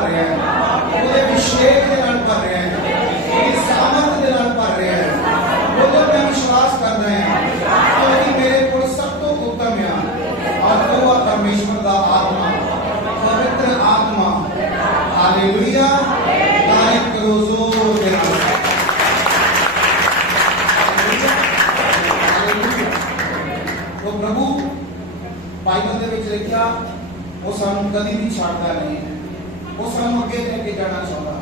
भर रहे हैं, ਉਹਦੇ ਅਭਿਸ਼ੇਕ ਦੇ ਨਾਲ ਭਰ ਰਹੇ हैं, ਉਹਦੀ ਸਾਮਰਥ ਦੇ ਨਾਲ ਭਰ ਰਹੇ हैं। बोलो मैं विश्वास कर रहे हैं क्योंकि मेरे को सब तो उत्तम है और वो परमेश्वर का आत्मा, पवित्र आत्मा। हालेलुया, तारीफ करो जोर के साथ। तो प्रभु बाइबल ਦੇ ਵਿੱਚ ਲਿਖਿਆ ਉਹ ਸਾਨੂੰ ਕਦੀ ਵੀ ਛੱਡਦਾ ਨਹੀਂ ਹੈ, ਉਹ ਸਾਨੂੰ ਅੱਗੇ ਲੈ ਕੇ ਜਾਣਾ ਚਾਹੁੰਦਾ,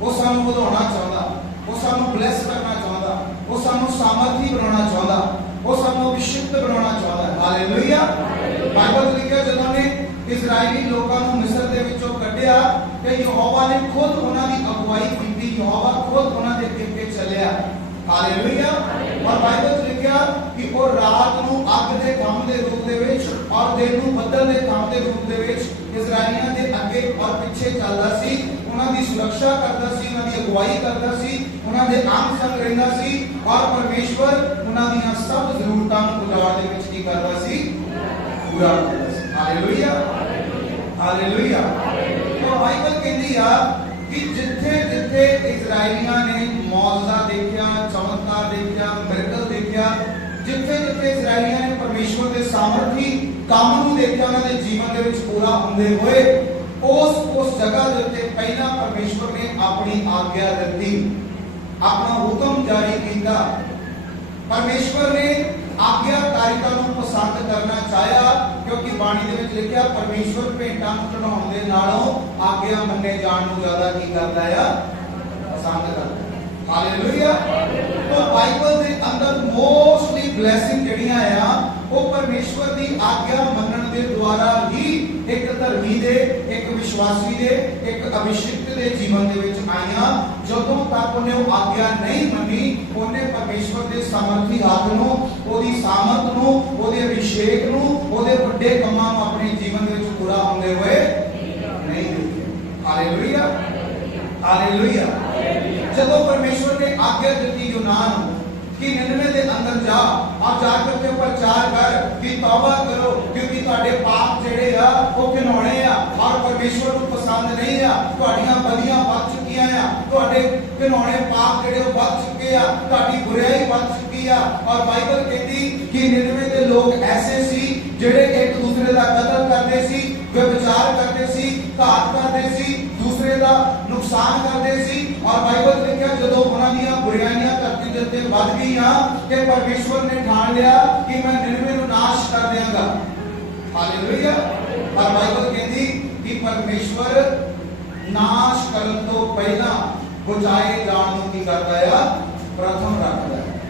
ਉਹ ਸਾਨੂੰ ਵਧਾਉਣਾ ਚਾਹੁੰਦਾ, ਉਹ ਸਾਨੂੰ ਬਲੈਸ ਕਰਨਾ ਚਾਹੁੰਦਾ, ਉਹ ਸਾਨੂੰ ਸਾਮਰਥੀ ਬਣਾਉਣਾ ਚਾਹੁੰਦਾ, ਉਹ ਸਾਨੂੰ ਅਭਿਸ਼ਿਕਤ ਬਣਾਉਣਾ ਚਾਹੁੰਦਾ। ਹਾਲੇਲੂਇਆ। ਬਾਈਬਲ ਲਿਖਿਆ ਜਦੋਂ ਨੇ ਇਜ਼ਰਾਈਲੀ ਲੋਕਾਂ ਨੂੰ ਮਿਸਰ ਦੇ ਵਿੱਚੋਂ ਕੱਢਿਆ ਤੇ ਯਹੋਵਾ ਨੇ ਖੁਦ ਉਹਨਾਂ ਦੀ ਅਗਵਾਈ ਕੀਤੀ, ਯਹੋਵਾ ਖੁਦ ਉਹਨਾਂ ਦੇ ਅੱਗੇ ਚੱਲਿਆ। ਹਾਲੇਲੂਇਆ। और बाइबल लिखिया कि वो रात ਨੂੰ ਅੱਗ ਦੇ ਕੰਮ ਦੇ ਰੂਪ ਦੇ ਵਿੱਚ ਔਰ ਦਿਨ ਨੂੰ ਬੱਦਲ ਦੇ ਕੰਮ ਦੇ ਰੂਪ ਦੇ ਵਿੱਚ ਇਜ਼ਰਾਈਲੀਆਂ ਦੇ ਅੱਗੇ ਔਰ ਪਿੱਛੇ ਚੱਲਦਾ ਸੀ, ਉਹਨਾਂ ਦੀ ਸੁਰੱਖਿਆ ਕਰਦਾ ਸੀ, ਉਹਨਾਂ ਦੀ ਅਗਵਾਈ ਕਰਦਾ ਸੀ, ਉਹਨਾਂ ਦੇ ਅੰਗ ਸੰਗ ਰਹਿੰਦਾ ਸੀ ਔਰ ਪਰਮੇਸ਼ਵਰ ਉਹਨਾਂ ਦੀਆਂ ਸਭ ਜ਼ਰੂਰਤਾਂ ਨੂੰ ਪੁਜਾੜ ਦੇ ਵਿੱਚ ਕੀ ਕਰਦਾ ਸੀ, ਪੂਰਾ ਕਰਦਾ ਸੀ। Hallelujah, hallelujah. तो बाइबल कहती है कि जिथे जिथे इजराइलियां ने मौजज़ा देखा, चमत्कार देखा, मिरेकल देखा, जिथे जिथे इजराइलियां ने परमेश्वर के सामर्थी काम नूं देखा, उन्हां दे जीवन दे विच पूरा हुंदे होए उस जगह दे उत्ते पहला परमेश्वर ने अपनी आज्ञा दी, अपना हुक्म जारी किया। परमेश्वर ने आज्ञाकारिता ਨੂੰ ਪਸੰਦ ਕਰਨਾ ਚਾਹਿਆ क्योंकि बाणी ਦੇ ਵਿੱਚ ਲਿਖਿਆ परमेश्वर ਭੇਟਾਂ ਨੂੰ ਚੜਾਉਣ ਦੇ ਨਾਲੋਂ ਆਗਿਆ ਮੰਨੇ ਜਾਣ ਨੂੰ ਜ਼ਿਆਦਾ ਕੀ ਕਰਦਾ ਆ, ਪਸੰਦ ਕਰਦਾ। ਹਾਲੇਲੂਇਆ। तो बाइबल ਦੇ ਅੰਦਰ ਮੋਸਟਲੀ ਬਲੇਸਿੰਗ ਜਿਹੜੀਆਂ ਆ ਉਹ ਪਰਮੇਸ਼ਵਰ ਦੀ ਆਗਿਆ ਮੰਨਣ ਦੇ ਦੁਆਰਾ ਹੀ ਇੱਕ ਧਰਮੀ ਦੇ, ਇੱਕ ਵਿਸ਼ਵਾਸੀ ਦੇ, ਇੱਕ ਅਭਿਸ਼ਿਕਤ ਦੇ ਜੀਵਨ ਦੇ ਵਿੱਚ ਆਈਆਂ। ਜਦੋਂ ਤੱਕ ਉਹਨੇ ਉਹ ਆਗਿਆ ਨਹੀਂ ਮੰਨੀ, ਉਹਨੇ ਪਰਮੇਸ਼ਵਰ ਦੇ ਸਮਰਥੀ ਹੱਥ ਨੂੰ, ਉਹਦੀ ਸਾਮਰਥ ਨੂੰ, ਉਹਦੇ ਅਭਿਸ਼ੇਕ ਨੂੰ, ਉਹਦੇ ਵੱਡੇ ਕੰਮਾਂ ਨੂੰ ਆਪਣੇ ਜੀਵਨ ਦੇ ਵਿੱਚ ਪੂਰਾ ਹੁੰਦੇ ਹੋਏ ਨਹੀਂ ਦੇਖਿਆ। Hallelujah, hallelujah. ਜਦੋਂ ਪਰਮੇਸ਼ਵਰ ਨੇ ਆਗਿਆ ਦਿੱਤੀ ਯੂਨਾਨ ਨੂੰ कि निनवे दे अंदर जा और जाकर के प्रचार कर कि तौबा करो क्योंकि ਤੁਹਾਡੇ ਪਾਪ ਜਿਹੜੇ ਆ ਉਹ ਘਿਨਾਉਣੇ ਆ ਔਰ ਪਰਮੇਸ਼ਵਰ ਨੂੰ ਪਸੰਦ ਨਹੀਂ ਆ, ਤੁਹਾਡੀਆਂ ਬਦੀਆਂ ਵੱਧ ਚੁੱਕੀਆਂ ਆ, ਤੁਹਾਡੇ ਘਿਨਾਉਣੇ ਪਾਪ ਜਿਹੜੇ ਉਹ ਵੱਧ ਚੁੱਕੇ ਆ, ਤੁਹਾਡੀ ਬੁਰਾਈ ਵੱਧ ਚੁੱਕੀ ਆ। ਔਰ ਬਾਈਬਲ ਕਹਿੰਦੀ ਕਿ ਨਿਨਵੇ ਦੇ ਲੋਕ ਐਸੇ ਸੀ ਜਿਹੜੇ ਇੱਕ ਦੂਸਰੇ ਦਾ ਕਤਲ ਕਰਦੇ ਸੀ, ਵਿਚਾਰ ਕਰਦੇ ਸੀ, ਘਾਤ ਕਰਦੇ ਸੀ, ਦੂਸਰੇ ਦਾ ਨੁਕਸਾਨ ਕਰਦੇ ਸੀ। ਔਰ ਬਾਈਬਲ ਲਿਖਿਆ ਜਦੋਂ ਉਹਨਾਂ ਦੀਆਂ ਬੁਰਾਈਆਂ ਧਰਤੀ ਦੇ ਉੱਤੇ ਵੱਧ ਗਈਆਂ ਕਿ ਪਰਮੇਸ਼ਵਰ ਨੇ ਠਾਣ ਲਿਆ ਕਿ ਮੈਂ ਨਿਨਵੇ ਨੂੰ ਨਾਸ਼ ਕਰ ਦਿਆਂਗਾ। ਹਾਲੇਲੂਇਆ। ਪਰ ਬਾਈਬਲ ਕਹਿੰਦੀ ਕਿ ਪਰਮੇਸ਼ਵਰ ਨਾਸ਼ ਕਰਨ ਤੋਂ ਪਹਿਲਾਂ ਬਚਾਏ ਜਾਣ ਨੂੰ ਕੀ ਕਰਦਾ ਆ, ਪ੍ਰਥਮ ਰੱਖਦਾ ਹੈ।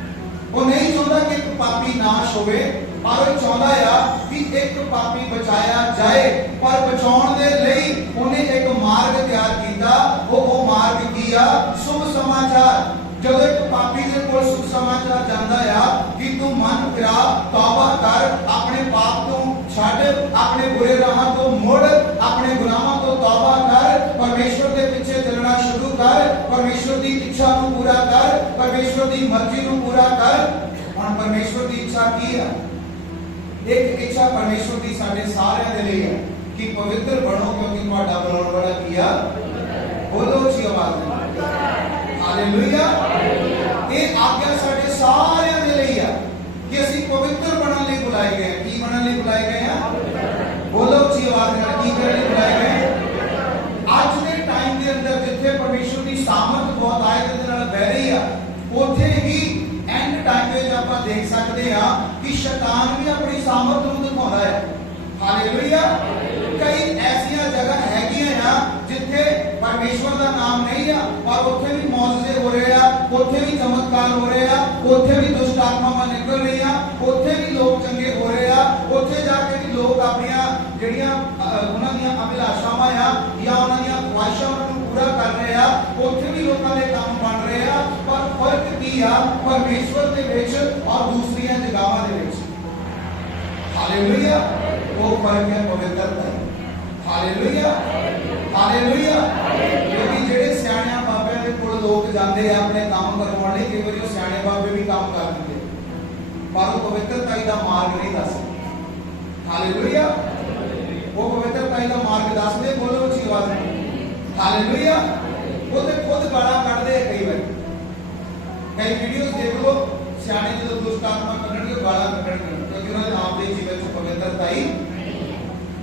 ਉਹ ਨਹੀਂ ਚਾਹੁੰਦਾ ਕਿ ਇੱਕ ਪਾਪੀ ਨਾਸ਼ ਹੋਵੇ, ਪਰ ਉਹ ਚਾਹੁੰਦਾ ਆ ਕਿ ਇੱਕ ਪਾਪੀ ਬਚਾਇਆ ਜਾਏ। ਪਰ ਬਚਾਉਣ ਦੇ ਲਈ ਉਹਨੇ ਇੱਕ ਮਾਰਗ ਤਿਆਰ ਕੀਤਾ। ਉਹ ਮਾਰਗ ਕੀ ਆ, ਸ਼ੁਭ ਸਮਾਚਾਰ। ਜਦੋਂ ਇੱਕ ਪਾਪੀ ਦੇ ਕੋਲ ਸ਼ੁਭ ਸਮਾਚਾਰ ਜਾਂਦਾ ਆ ਕਿ ਤੂੰ ਮਨ ਫਿਰਾ, ਤੌਬਾ ਕਰ, ਆਪਣੇ ਪਾਪ ਤੋਂ ਛੱਡ, ਆਪਣੇ ਬੁਰੇ ਰਾਹਾਂ ਤੋਂ ਮੁੜ, ਆਪਣੇ ਗੁਨਾਹਾਂ ਤੋਂ ਤੌਬਾ ਕਰ, ਪਰਮੇਸ਼ਵਰ ਦੇ ਪਿੱਛੇ ਚੱਲਣਾ ਸ਼ੁਰੂ ਕਰ, ਪਰਮੇਸ਼ਵਰ ਦੀ ਇੱਛਾ ਨੂੰ ਪੂਰਾ ਕਰ, ਪਰਮੇਸ਼ਵਰ ਦੀ ਮਰਜ਼ੀ ਨੂੰ ਪੂਰਾ ਕਰ। ਹੁਣ ਪਰਮੇਸ਼ਵਰ ਦੀ ਇੱਛਾ ਕੀ ਆ? ਇੱਕ ਇੱਛਾ ਪਰਮੇਸ਼ਵਰ ਦੀ ਸਾਡੇ ਸਾਰਿਆਂ ਦੇ ਲਈ ਹੈ ਕਿ ਪਵਿੱਤਰ ਬਣੋ ਕਿਉਂਕਿ ਤੁਹਾਡਾ ਬਣਾਉਣ ਵਾਲਾ ਕੀ ਆ? ਬੋਲੋ ਉੱਚੀ ਆਵਾਜ਼ ਨਾਲ ਹਾਲੇਲੂਇਆ। ਇਹ ਆਗਿਆ ਸਾਡੇ ਸਾਰਿਆਂ ਦੇ ਲਈ ਆ ਕਿ ਅਸੀਂ ਪਵਿੱਤਰ ਬਣਨ ਲਈ ਬੁਲਾਏ ਗਏ ਹਾਂ। ਕੀ ਬਣਨ ਲਈ ਬੁਲਾਏ ਗਏ ਆ? ਬੋਲੋ ਉੱਚੀ ਆਵਾਜ਼ ਨਾਲ, ਕੀ ਕਰਨ ਲਈ ਬੁਲਾਏ ਗਏ? ਅੱਜ ਦੇ ਟਾਈਮ ਦੇ ਅੰਦਰ ਜਿੱਥੇ ਪਰਮੇਸ਼ਵਰ ਦੀ ਸਾਮਰਥ ਬਹੁਤ ਆਇਤ ਦੇ ਨਾਲ ਬਹਿ ਰਹੀ ਆ, ਉੱਥੇ ਹੀ ਐਂਡ ਟਾਈਮ ਵਿੱਚ ਆਪਾਂ ਦੇਖ ਸਕਦੇ ਆ ਕਿ ਸ਼ੈਤਾਨ ਵੀ ਆਪਣੀ ਸਾਮਰਥ ਨੂੰ ਦਿਖਾਉਂਦਾ ਹੈ। ਹਾਲੇਲੂਇਆ। ਕਈ ਐਸੀਆਂ ਜਗ੍ਹਾ ਹੈਗੀਆਂ ਆ ਜਿੱਥੇ ਪਰਮੇਸ਼ਵਰ ਦਾ ਨਾਮ ਨਹੀਂ ਆ ਪਰ ਉੱਥੇ ਵੀ ਮੌਜਜ਼ੇ ਹੋ ਰਹੇ ਆ, ਉੱਥੇ ਵੀ ਚਮਤਕਾਰ ਹੋ ਰਹੇ ਆ, ਉੱਥੇ ਵੀ ਦੁਸ਼ਟ ਆਤਮਾਵਾਂ ਨਿਕਲ ਰਹੀਆਂ, ਉੱਥੇ ਵੀ ਲੋਕ ਚੰਗੇ ਹੋ ਰਹੇ ਆ, ਉੱਥੇ ਜਾ ਕੇ ਵੀ ਲੋਕ ਆਪਣੀਆਂ ਜਿਹੜੀਆਂ ਉਹਨਾਂ ਦੀਆਂ ਅਭਿਲਾਸ਼ਾਵਾਂ ਆ ਜਾਂ ਉਹਨਾਂ ਦੀਆਂ ਖੁਆਇਸ਼ਾਂ ਨੂੰ ਪੂਰਾ ਕਰ ਰਹੇ ਆ, ਉੱਥੇ ਵੀ ਲੋਕਾਂ ਦੇ ਕੰਮ ਬਣ ਰਹੇ ਆ। ਪਰ ਫਰਕ ਕੀ ਆ ਪਰਮੇਸ਼ਵਰ ਦੇ ਵਿੱਚ ਔਰ ਦੂਸਰੀਆਂ ਜਗ੍ਹਾਵਾਂ ਦੇ ਵਿੱਚ? ਹਾਲੇਲੂਇਆ। ਉਹ ਫਰਕ ਹੈ ਪਵਿੱਤਰਤਾ। Hallelujah, hallelujah. ਕਿਉਂਕਿ ਜਿਹੜੇ ਸਿਆਣਿਆਂ ਬਾਬਿਆਂ ਦੇ ਕੋਲ ਲੋਕ ਜਾਂਦੇ ਆ ਆਪਣੇ ਕੰਮ ਕਰਵਾਉਣ ਲਈ, ਕਈ ਵਾਰੀ ਉਹ ਸਿਆਣੇ ਬਾਬੇ ਵੀ ਕੰਮ ਕਰ ਦਿੰਦੇ ਪਰ ਉਹ ਪਵਿੱਤਰਤਾ ਦਾ ਮਾਰਗ ਨਹੀਂ ਦੱਸਦੇ। ਹਾਲੇਲੂਇਆ। ਉਹ ਪਵਿੱਤਰਤਾ ਦਾ ਮਾਰਗ ਦੱਸਦੇ। ਬੋਲੋ ਉੱਚੀ ਆਵਾਜ਼ ਨਾਲ हालेलुया। वो तो खुद गाला कढ़दे कई बार, कई वीडियोस देख लो, सियाने जो दुष्ट आत्मा कढ़णगे गाला कढ़णगे, क्योंकि उन्होंने आपके जीवन से पवित्रता ही।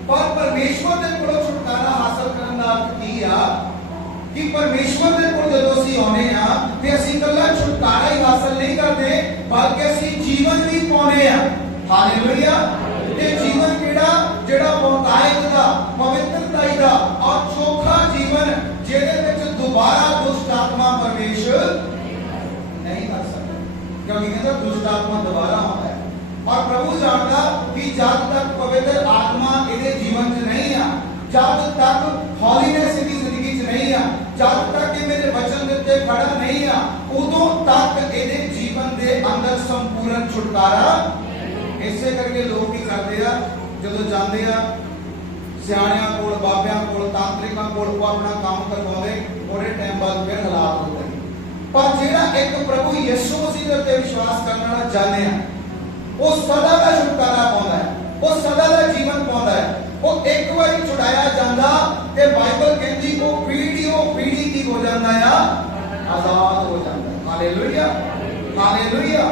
पर परमेश्वर दे कोलों छुटकारा हासिल करने का अर्थ की आ कि परमेश्वर दे कोल जदों असीं आउणे आ ते असीं कल्ला छुटकारा ही हासिल नहीं करते, बल्कि असीं जीवन भी पाउने आ। हालेलुया। ते जीवन केड़ा जेड़ा बहुतायत दा, पवित्रता दा और चोखा जीवन, जेदे विच दोबारा दुष्ट आत्मा प्रवेश नहीं कर सकता, क्योंकि कहता दुष्ट आत्मा दोबारा आता है। और प्रभु जानता कि जब तक पवित्र आत्मा इहदे जीवन च नहीं आ, जब तक हॉलीनेस इहदी जिंदगी च नहीं आ, जब तक कि मेरे वचन दे उत्ते खड़ा नहीं आ, उदों तक इहदे जीवन दे अंदर संपूर्ण छुटकारा। इसे करके लोग की करते हैं, जदों जाते हैं सियाणियां कोल, बाबियां कोल, तांत्रिकां कोल, वो अपना काम करवाते, थोड़े टाइम बाद फिर हालात होते हैं। पर जेड़ा एक प्रभु यीशु मसीह दे उत्ते विश्वास करने वाला जाने आ, वो सदा का छुटकारा पाउंदा है, वो सदा का जीवन पाउंदा है। वो एक बार छुड़ाया जांदा ते बाइबल कहती वो पीढ़ी की हो जाता है, आजाद हो जाता है। Hallelujah, hallelujah.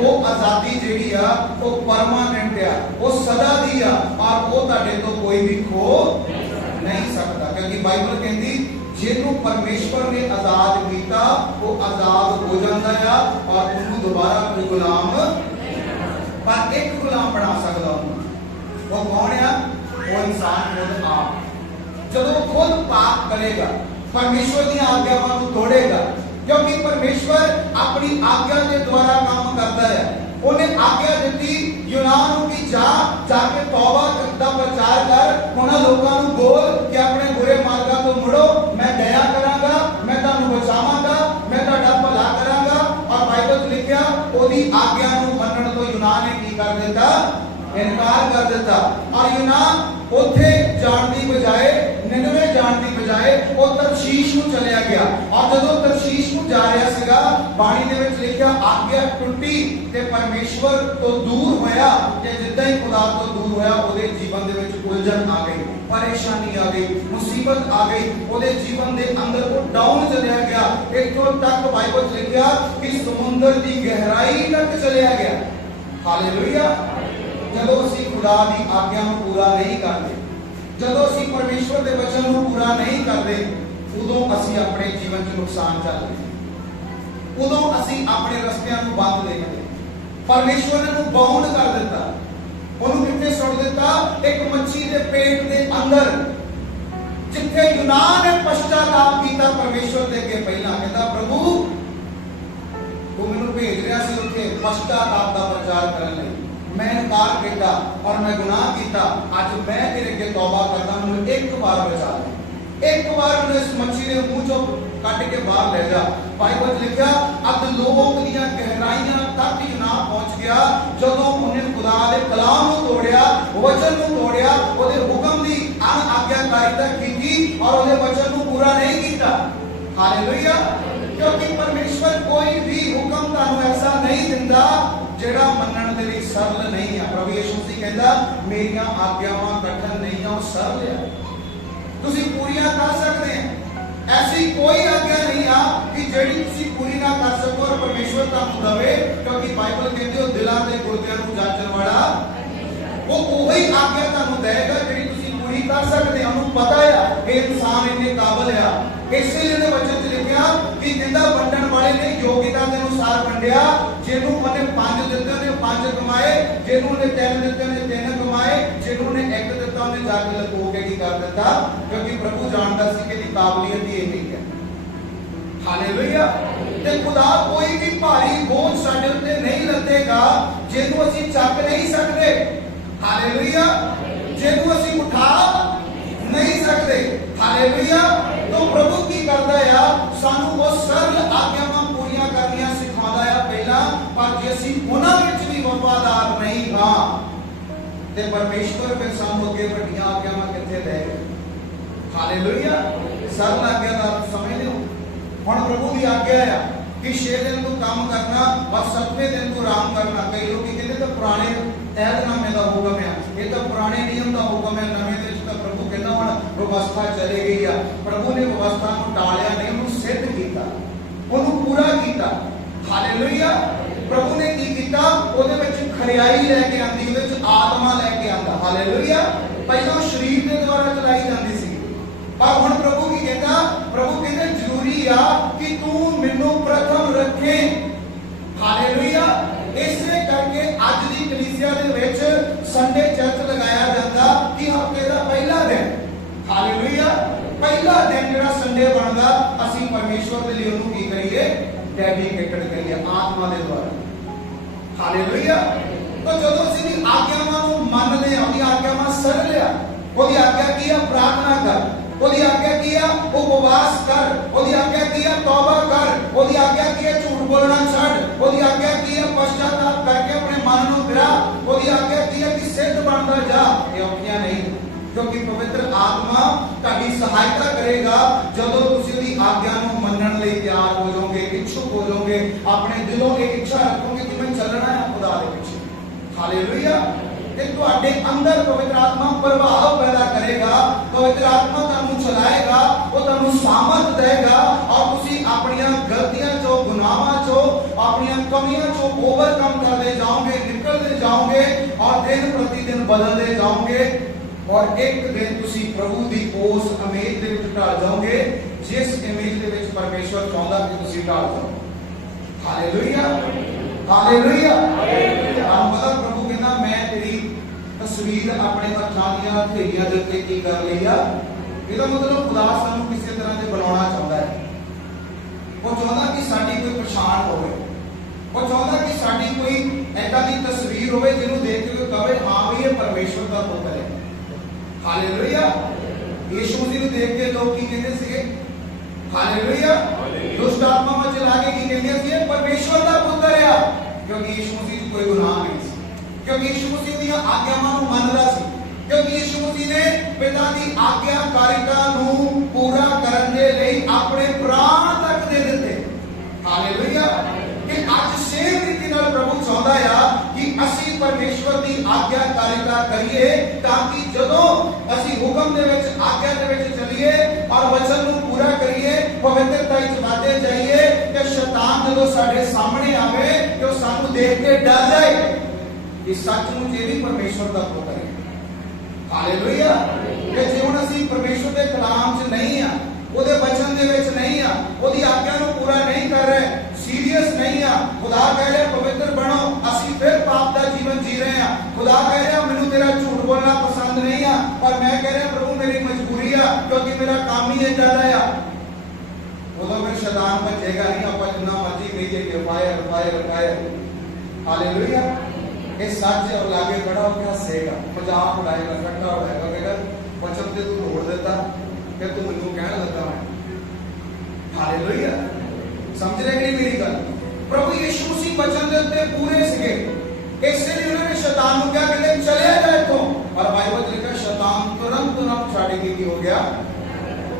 वो आजादी जेड़ी आ वो परमानेंट आ, वो सदा दी आ, और वो ताडे तो कोई भी खो नहीं सकता, क्योंकि बाइबल कहती जिन्हों परमेश्वर ने आजाद किया वो आजाद हो जाता है, और उन्होंने दोबारा कोई गुलाम पर एक गुलाम बना सकता हूं। वो कौन है? वो इंसान खुद आप। जब वो खुद पाप करेगा, परमेश्वर की आज्ञावां को तोड़ेगा, क्योंकि परमेश्वर अपनी आज्ञा के द्वारा काम करता है। उन्हें आज्ञा दी यूनान की जाके तौबा का प्रचार कर, उन्होंने लोगों को बोल कि अपने बुरे मार्गों तो मुड़ो, मैं दया करांगा, मैं तुहानू बचावांगा, मैं तुहाडा भला करांगा। और बाइबल च लिखिया ओदी आज्ञा नू मनण तो यूनान ने की कर दिता, इनकार कर दिता। और यूनान उथे जाण दी बजाय, निनवे जाण दी बजाय वो तरशीश नू चलिया गया। और जदों तरशीश नू जा रहा सीगा, बाणी दे विच लिखिया आज्ञा टुटी ते परमेश्वर तो दूर होया, ते जिद्दां ही खुदा तो दूर होया, ओदे जीवन दे विच उलझन आ गई, परेशानी आ गई, मुसीबत आ गई, ओदे जीवन दे अंदर वो डाउन चलिया गया। इत्थों तक बाइबल च लिखिया कि समुंदर दी गहराई तक चलिया गया। हालेलुया। जदों असीं खुदा दी आज्ञा नूं पूरा नहीं करते, जदों असीं परमेश्वर दे वचन नूं पूरा नहीं करते, उदों असीं अपने जीवन च नुकसान चलदे, उदों असीं अपने रस्तियां नूं बंद देखदे। परमेश्वर ने नूं बाउंड कर दिता, उन्होंने कितने सुट दिता? एक मच्छी के पेट के अंदर, जिथे यूनान ने पश्चाताप किया परमेश्वर दे के पहला, कहता प्रभु तू मैनूं भेज रहा सी उत्थे पश्चाताप का प्रचार करने, मैं इनकार किया और मैं गुनाह किया, आज मैं तेरे के तौबा करता, मुझे एक बार बचा ले, एक बार मुझे इस मच्छी के मुंह चो कट के बाहर ले जा। बाइबल लिखा अब लोग दियां गहराइयां तक यूनान पहुंच गया, जदों उन्हें खुदा दे कलाम नूं तोड़िया, वचन नूं तोड़िया, ओदे हुक्म दी अनाज्ञाकारिता कीती और ओदे वचन नूं पूरा नहीं कीता। हालेलुया। क्योंकि परमेश्वर कोई भी हुक्म तानू ऐसा नहीं दिंदा जेड़ा मनण दे लई सरल नहीं है। प्रभु यीशु मसीह कहंदा मेरियां आज्ञावां कठिन नहीं है, सरल है, तुसी पूरीआं कर सकदे हैं। ऐसी कोई आज्ञा नहीं आ कि जेड़ी तुसी पूरी ना कर सको और परमेश्वर तानू दवे, क्योंकि बाइबल कहंदी ओ दिलां ते गुरदियां नूं जांचण वाला वो वही आज्ञा तानू देगा जेड़ी तुसी पूरी कर सकदे। उन्हें पता है कि इंसान इन्ने काबिल है, इसलिए ने वचन च लिखिया कि दिंदा वंडण वाले ने योग्यता के अनुसार वंडिया, जिन्हों ने 5 दिते ने 5 कमाए, जिन्हों ने 3 दिते ने 3 कमाए, जिन्हों ने 1 दिता उन्हें जाके लको के की कर दिता, क्योंकि प्रभु जानता सी कि दी काबिलियत ही यही है। हालेलुया। ते खुदा कोई भी भारी बोझ साडे उत्ते नहीं लदेगा जिन्हों असीं चक नहीं सकते। हालेलुया। जिन्हों असीं उठा नहीं सकते। हालेलुया। तो प्रभु की करता है, सानू वो सरल आज्ञावां पूरीआं करनियां सिखाउंदा है पहला, पर जे असीं उन्हां विच भी वफादार नहीं हां ते परमेश्वर फिर सानू अगे वड्डियां आज्ञावां कित्थे देगा। हालेलुया। सरल आज्ञा दा समझदे हो? हुण प्रभु की आज्ञा है कि 6 दिन तू काम करना और 7वें दिन तू आराम करना। कई लोग कहते तो पुराने ऐहदनामे का हुक्म है, ये तो पुराने नियम का हुक्म है, नवें दे विच तां प्रभु कहंदा हुण व्यवस्था चली गई है, प्रभु ने व्यवस्था को टालिया नहीं, उन्होंने सिद्ध किया, उन्होंने पूरा किया। हालेलुया। प्रभु ने की किया, ਉਹਦੇ ਵਿੱਚ ਖਰਿਆਈ ਲੈ ਕੇ ਆਂਦੀ, ਉਹਦੇ ਵਿੱਚ ਆਤਮਾ ਲੈ ਕੇ ਆਂਦਾ। ਹਾਲੇਲੂਇਆ। ਪਹਿਲਾਂ ਸਰੀਰ ਦੇ ਦੁਆਰਾ ਚਲਾਈ ਜਾਂਦੀ ਸੀ, ਪਰ ਹੁਣ ਪ੍ਰਭੂ ਕੀ ਕਹਿੰਦਾ, ਪ੍ਰਭੂ ਕਹਿੰਦੇ ਜ਼ਰੂਰੀ ਆ ਕਿ ਤੂੰ ਮੈਨੂੰ ਪ੍ਰਥਮ ਰੱਖੇ। ਹਾਲੇਲੂਇਆ। ਇਸੇ ਕਰਕੇ ਅੱਜ ਦੀ ਕਲੀਸਿਆ ਦੇ ਵਿੱਚ ਸੰਡੇ ਚਰਚ ਲਗਾਇਆ ਜਾਂਦਾ ਕਿ ਹਫ਼ਤੇ ਦਾ ਪਹਿਲਾ ਦਿਨ, ਹਾਲੇਲੂਇਆ, ਪਹਿਲਾ ਦਿਨ ਜਿਹੜਾ ਸੰਡੇ ਬਣਦਾ, ਅਸੀਂ ਪਰਮੇਸ਼ਵਰ ਦੇ ਲਈ ਉਹਨੂੰ ਕੀ ਕਰੀਏ, ਡੈਡੀਕੇਟਡ ਕਰੀਏ ਆਤਮਾ ਦੇ ਦੁਆਰਾ। ਹਾਲੇਲੂਇਆ। तो जो ਅਸੀਂ ਆਗਿਆਵਾਂ ਨੂੰ ਮੰਨਦੇ ਹਾਂ, ਉਹਦੀ ਆਗਿਆਵਾਂ ਸਰ ਲਿਆ, ਉਹਦੀ ਆਗਿਆ ਕੀ ਆ, ਪ੍ਰਾਰਥਨਾ ਕਰ, ਉਹਦੀ ਆਗਿਆ ਕੀ ਆ, ਉਪਵਾਸ ਕਰ, ਉਹਦੀ ਆਗਿਆ ਕੀ ਆ, ਤੌਬਾ ਕਰ, ਉਹਦੀ ਆਗਿਆ ਕੀ ਆ, ਝੂਠ ਬੋਲਣਾ ਛੱਡ, ਉਹਦੀ ਆਗਿਆ ਕੀ ਆ, ਪਛਤਾਵਾ ਕਰਕੇ ਆਪਣੇ ਮਨ ਨੂੰ ਫਿਰਾ, ਉਹਦੀ ਆਗਿਆ ਕੀ ਆ ਕਿ ਸਿੱਧ ਬਣਦਾ ਜਾ। ਇਹ ਔਖੀਆਂ ਨਹੀਂ, ਕਿਉਂਕਿ ਪਵਿੱਤਰ ਆਤਮਾ ਤੁਹਾਡੀ ਸਹਾਇਤਾ ਕਰੇਗਾ ਜਦੋਂ ਤੁਸੀਂ ਉਹਦੀ ਆਗਿਆ ਨੂੰ ਮੰਨਣ ਲਈ ਤਿਆਰ ਹੋ ਜਾਓਗੇ, ਇੱਛੁਕ ਹੋ ਜਾਓਗੇ, ਆਪਣੇ ਦਿਲੋਂ ਇਹ ਇੱਛਾ ਰੱਖੋਗੇ ਕਿ ਮੈਂ ਚੱਲਣਾ ਹੈ ਖੁਦਾ ਦੇ ਪਿੱਛੇ। ਹਾਲੇਲੂਇਆ। ਤੇ ਤੁਹਾਡੇ ਅੰਦਰ ਪਵਿੱਤਰ ਆਤਮਾ ਪ੍ਰਭਾਵ ਪੈਦਾ ਕਰੇਗਾ, ਪਵਿੱਤਰ ਆਤਮਾ ਤੁਹਾਨੂੰ ਚਲਾਏਗਾ, ਉਹ ਤੁਹਾਨੂੰ ਸਾਮਰਥ ਦੇਗਾ ਔਰ ਤੁਸੀਂ ਆਪਣੀਆਂ ਗਲਤੀਆਂ ਚੋਂ, ਗੁਨਾਹਾਂ ਚੋਂ, ਆਪਣੀਆਂ ਕਮੀਆਂ ਚੋਂ ਓਵਰਕਮ ਕਰਦੇ ਜਾਓਗੇ, ਨਿਕਲਦੇ ਜਾਓਗੇ ਔਰ ਦਿਨ ਪ੍ਰਤੀ ਦਿਨ ਬਦਲਦੇ ਜਾਓਗੇ ਔਰ ਇੱਕ ਦਿਨ ਤੁਸੀਂ ਪ੍ਰਭੂ ਦੀ ਉਸ ਇਮੇਜ ਦੇ ਵਿੱਚ ਢਲ ਜਾਓਗੇ ਜਿਸ ਇਮੇਜ ਦੇ ਵਿੱਚ ਪਰਮੇਸ਼ਵਰ ਚਾਹੁੰਦਾ ਕਿ ਤੁਸੀਂ ਢਲ ਜਾਓ। ਹਾਲੇਲੂਇਆ। ਹਾਲੇਲੂਇਆ। ਆਪ ਪਤਾ ਪ੍ਰਭੂ ਕਹਿੰਦਾ ਮੈਂ ਤੇਰੀ ਤਸਵੀਰ ਆਪਣੇ ਹੱਥਾਂ ਦੀਆਂ ਹਥੇਲੀਆਂ ਦੇ ਉੱਤੇ ਕੀ ਕਰ ਲਈ ਆ। ਇਹਦਾ ਮਤਲਬ ਖੁਦਾ ਸਾਨੂੰ ਕਿਸੇ ਤਰ੍ਹਾਂ ਦੇ ਬਣਾਉਣਾ ਚਾਹੁੰਦਾ ਹੈ। ਉਹ ਚਾਹੁੰਦਾ ਕਿ ਸਾਡੀ ਕੋਈ ਪਛਾਣ ਹੋਵੇ, ਉਹ ਚਾਹੁੰਦਾ ਕਿ ਸਾਡੀ ਕੋਈ ਐਦਾਂ ਦੀ ਤਸਵੀਰ ਹੋਵੇ ਜਿਹਨੂੰ ਦੇਖ ਕੇ ਕਹੇ ਹਾਂ ਵੀ ਇਹ ਪਰਮੇਸ਼ਵਰ ਦਾ ਪੁੱਤਰ ਹੈ। ਹਾਲੇਲੂਇਆ। ਯਿਸੂ ਮਸੀਹ ਨੂੰ ਦੇਖ ਕੇ ਲੋਕ ਕੀ ਕਹਿੰਦੇ ਸੀਗੇ, ਹਾਲੇਲੂਇਆ, ਦੁਸ਼ਟ ਆਤਮਾਵਾਂ ਚਲਾ ਕੇ ਕੀ ਕਹਿੰਦੇ ਸੀ, ਇਹ ਪਰਮੇਸ਼ਵਰ ਦਾ ਪੁੱਤਰ ਆ, ਕਿਉਂਕਿ ਯਿਸੂ ਮਸੀਹ ਨੂੰ ਕੋਈ ਗੁਨਾਹ ਨਹੀਂ ਸੀ, ਕਿਉਂਕਿ ਯਿਸੂ ਮਸੀਹ ਦੀਆਂ ਆਗਿਆਵਾਂ ਨੂੰ ਮੰਨਦਾ ਸੀ, ਕਿਉਂਕਿ ਯਿਸੂ ਮਸੀਹ ਨੇ ਪਿਤਾ ਦੀ ਆਗਿਆਕਾਰਿਤਾ ਨੂੰ ਪੂਰਾ ਕਰਨ ਦੇ ਲਈ ਆਪਣੇ ਪ੍ਰਾਣ ਤੱਕ ਦੇ ਦਿੱਤੇ। ਹਾਲੇਲੂਇਆ। ਕਿ ਅੱਜ ਸੇਮ ਰੀਤੀ ਨਾਲ ਪ੍ਰਭੂ ਚਾਹੁੰਦਾ ਆ ਕਿ ਅਸੀਂ ਪਰਮੇਸ਼ਵਰ ਦੀ ਆਗਿਆਕਾਰਿਤਾ ਕਰੀਏ ਤਾਂ ਕਿ ਜਦੋਂ ਅਸੀਂ ਹੁਕਮ ਦੇ ਵਿੱਚ, ਆਗਿਆ ਦੇ ਵਿੱਚ ਚੱਲੀਏ ਔਰ ਵਚਨ ਨੂੰ ਪੂਰਾ ਕਰੀਏ, ਪਵਿੱਤਰਤਾ ਵਿੱਚ ਵਧਦੇ ਜਾਈਏ ਤੇ ਸ਼ੈਤਾਨ ਜਦੋਂ ਸਾਡੇ ਸਾਹਮਣੇ ਆਵੇ ਤੇ ਉਹ ਸਾਨੂੰ ਦੇਖ ਕੇ ਡਰ ਜਾਏ ਕਿ ਸੱਚਮੁੱਚ ਇਹ ਵੀ ਪਰਮੇਸ਼ਵਰ ਦਾ ਪੁੱਤਰ ਹੈ। ਹਾਲੇਲੂਇਆ। ਕਿ ਜੇ ਹੁਣ ਅਸੀਂ ਪਰਮੇਸ਼ਵਰ ਦੇ ਕਲਾਮ 'ਚ ਨਹੀਂ ਆ, ਉਹਦੇ ਵਚਨ ਦੇ ਵਿੱਚ ਨਹੀਂ ਆ, ਉਹਦੀ ਆਗਿਆ ਨੂੰ ਪੂਰਾ ਨਹੀਂ ਕਰ ਰਹੇ, ਸੀਰੀਅਸ ਨਹੀਂ ਆ, ਖੁਦਾ ਕਹਿ ਰਿਹਾ ਪਵਿੱਤਰ ਬਣੋ, ਅਸੀਂ ਫਿਰ ਪਾਪ ਦਾ ਜੀਵਨ ਜੀ ਰਹੇ ਆ, ਖੁਦਾ ਕਹਿ ਰਿਹਾ ਮੈਨੂੰ ਤੇਰਾ ਝੂਠ ਬੋਲਣਾ ਪਸੰਦ ਨਹੀਂ ਆ, ਪਰ ਮੈਂ ਕਹਿ ਰਿਹਾ ਪ੍ਰਭੂ ਮੇਰੀ ਮਜਬੂਰੀ ਆ ਕਿਉਂਕਿ ਮੇਰਾ ਕੰਮ ਹੀ ਏਦਾਂ ਦਾ ਆ, ਉਦੋਂ ਫਿਰ ਸ਼ੈਤਾਨ ਭੱਜੇਗਾ ਨਹੀਂ। ਆਪਾਂ ਜਿੰਨਾ ਮਰਜ਼ੀ ਕਹੀਏ ਕਿ ਫਾਇਰ ਫਾਇਰ ਫਾਇਰ। ਹਾਲੇਲੂਇਆ। ਇਹ ਸੱਚ ਔਰ ਲਾਗੇ ਬੜਾ ਹੋ ਕੇ ਹੱਸੇਗਾ, ਮਜ਼ਾਕ ਉਡਾਏਗਾ, ਠੱਠਾ ਉਡਾਏਗਾ, ਕਹੇਗਾ ਵਚਨ ਤੇ ਤੂੰ ਤੋੜ ਦਿੱਤਾ ਫਿਰ ਤੂੰ ਮੈਨੂੰ ਕਹਿਣ ਲੱਗਾ ਮੈਂ। ਹਾਲੇਲੂਇਆ। ਸਮਝ ਰਹੇ ਕਿ ਨਹੀਂ ਮੇਰੀ ਗੱਲ? ਪ੍ਰਭੂ ਯਿਸੂ ਮਸੀਹ ਵਚਨ ਦੇ ਉੱਤੇ ਪੂਰੇ ਸੀਗੇ, ਇਸੇ ਲਈ ਉਹਨਾਂ ਨੇ ਸ਼ੈਤਾਨ ਨੂੰ ਕਿਹਾ ਕਹਿੰਦੇ ਚਲਿਆ ਜਾ ਇੱਥੋਂ, ਪਰ ਬਾਈਬਲ 'ਚ ਲਿਖਿਆ ਸ਼ੈਤਾਨ ਤੁਰੰਤ ਛੱਡ ਕੇ ਕੀ ਹੋ ਗਿਆ,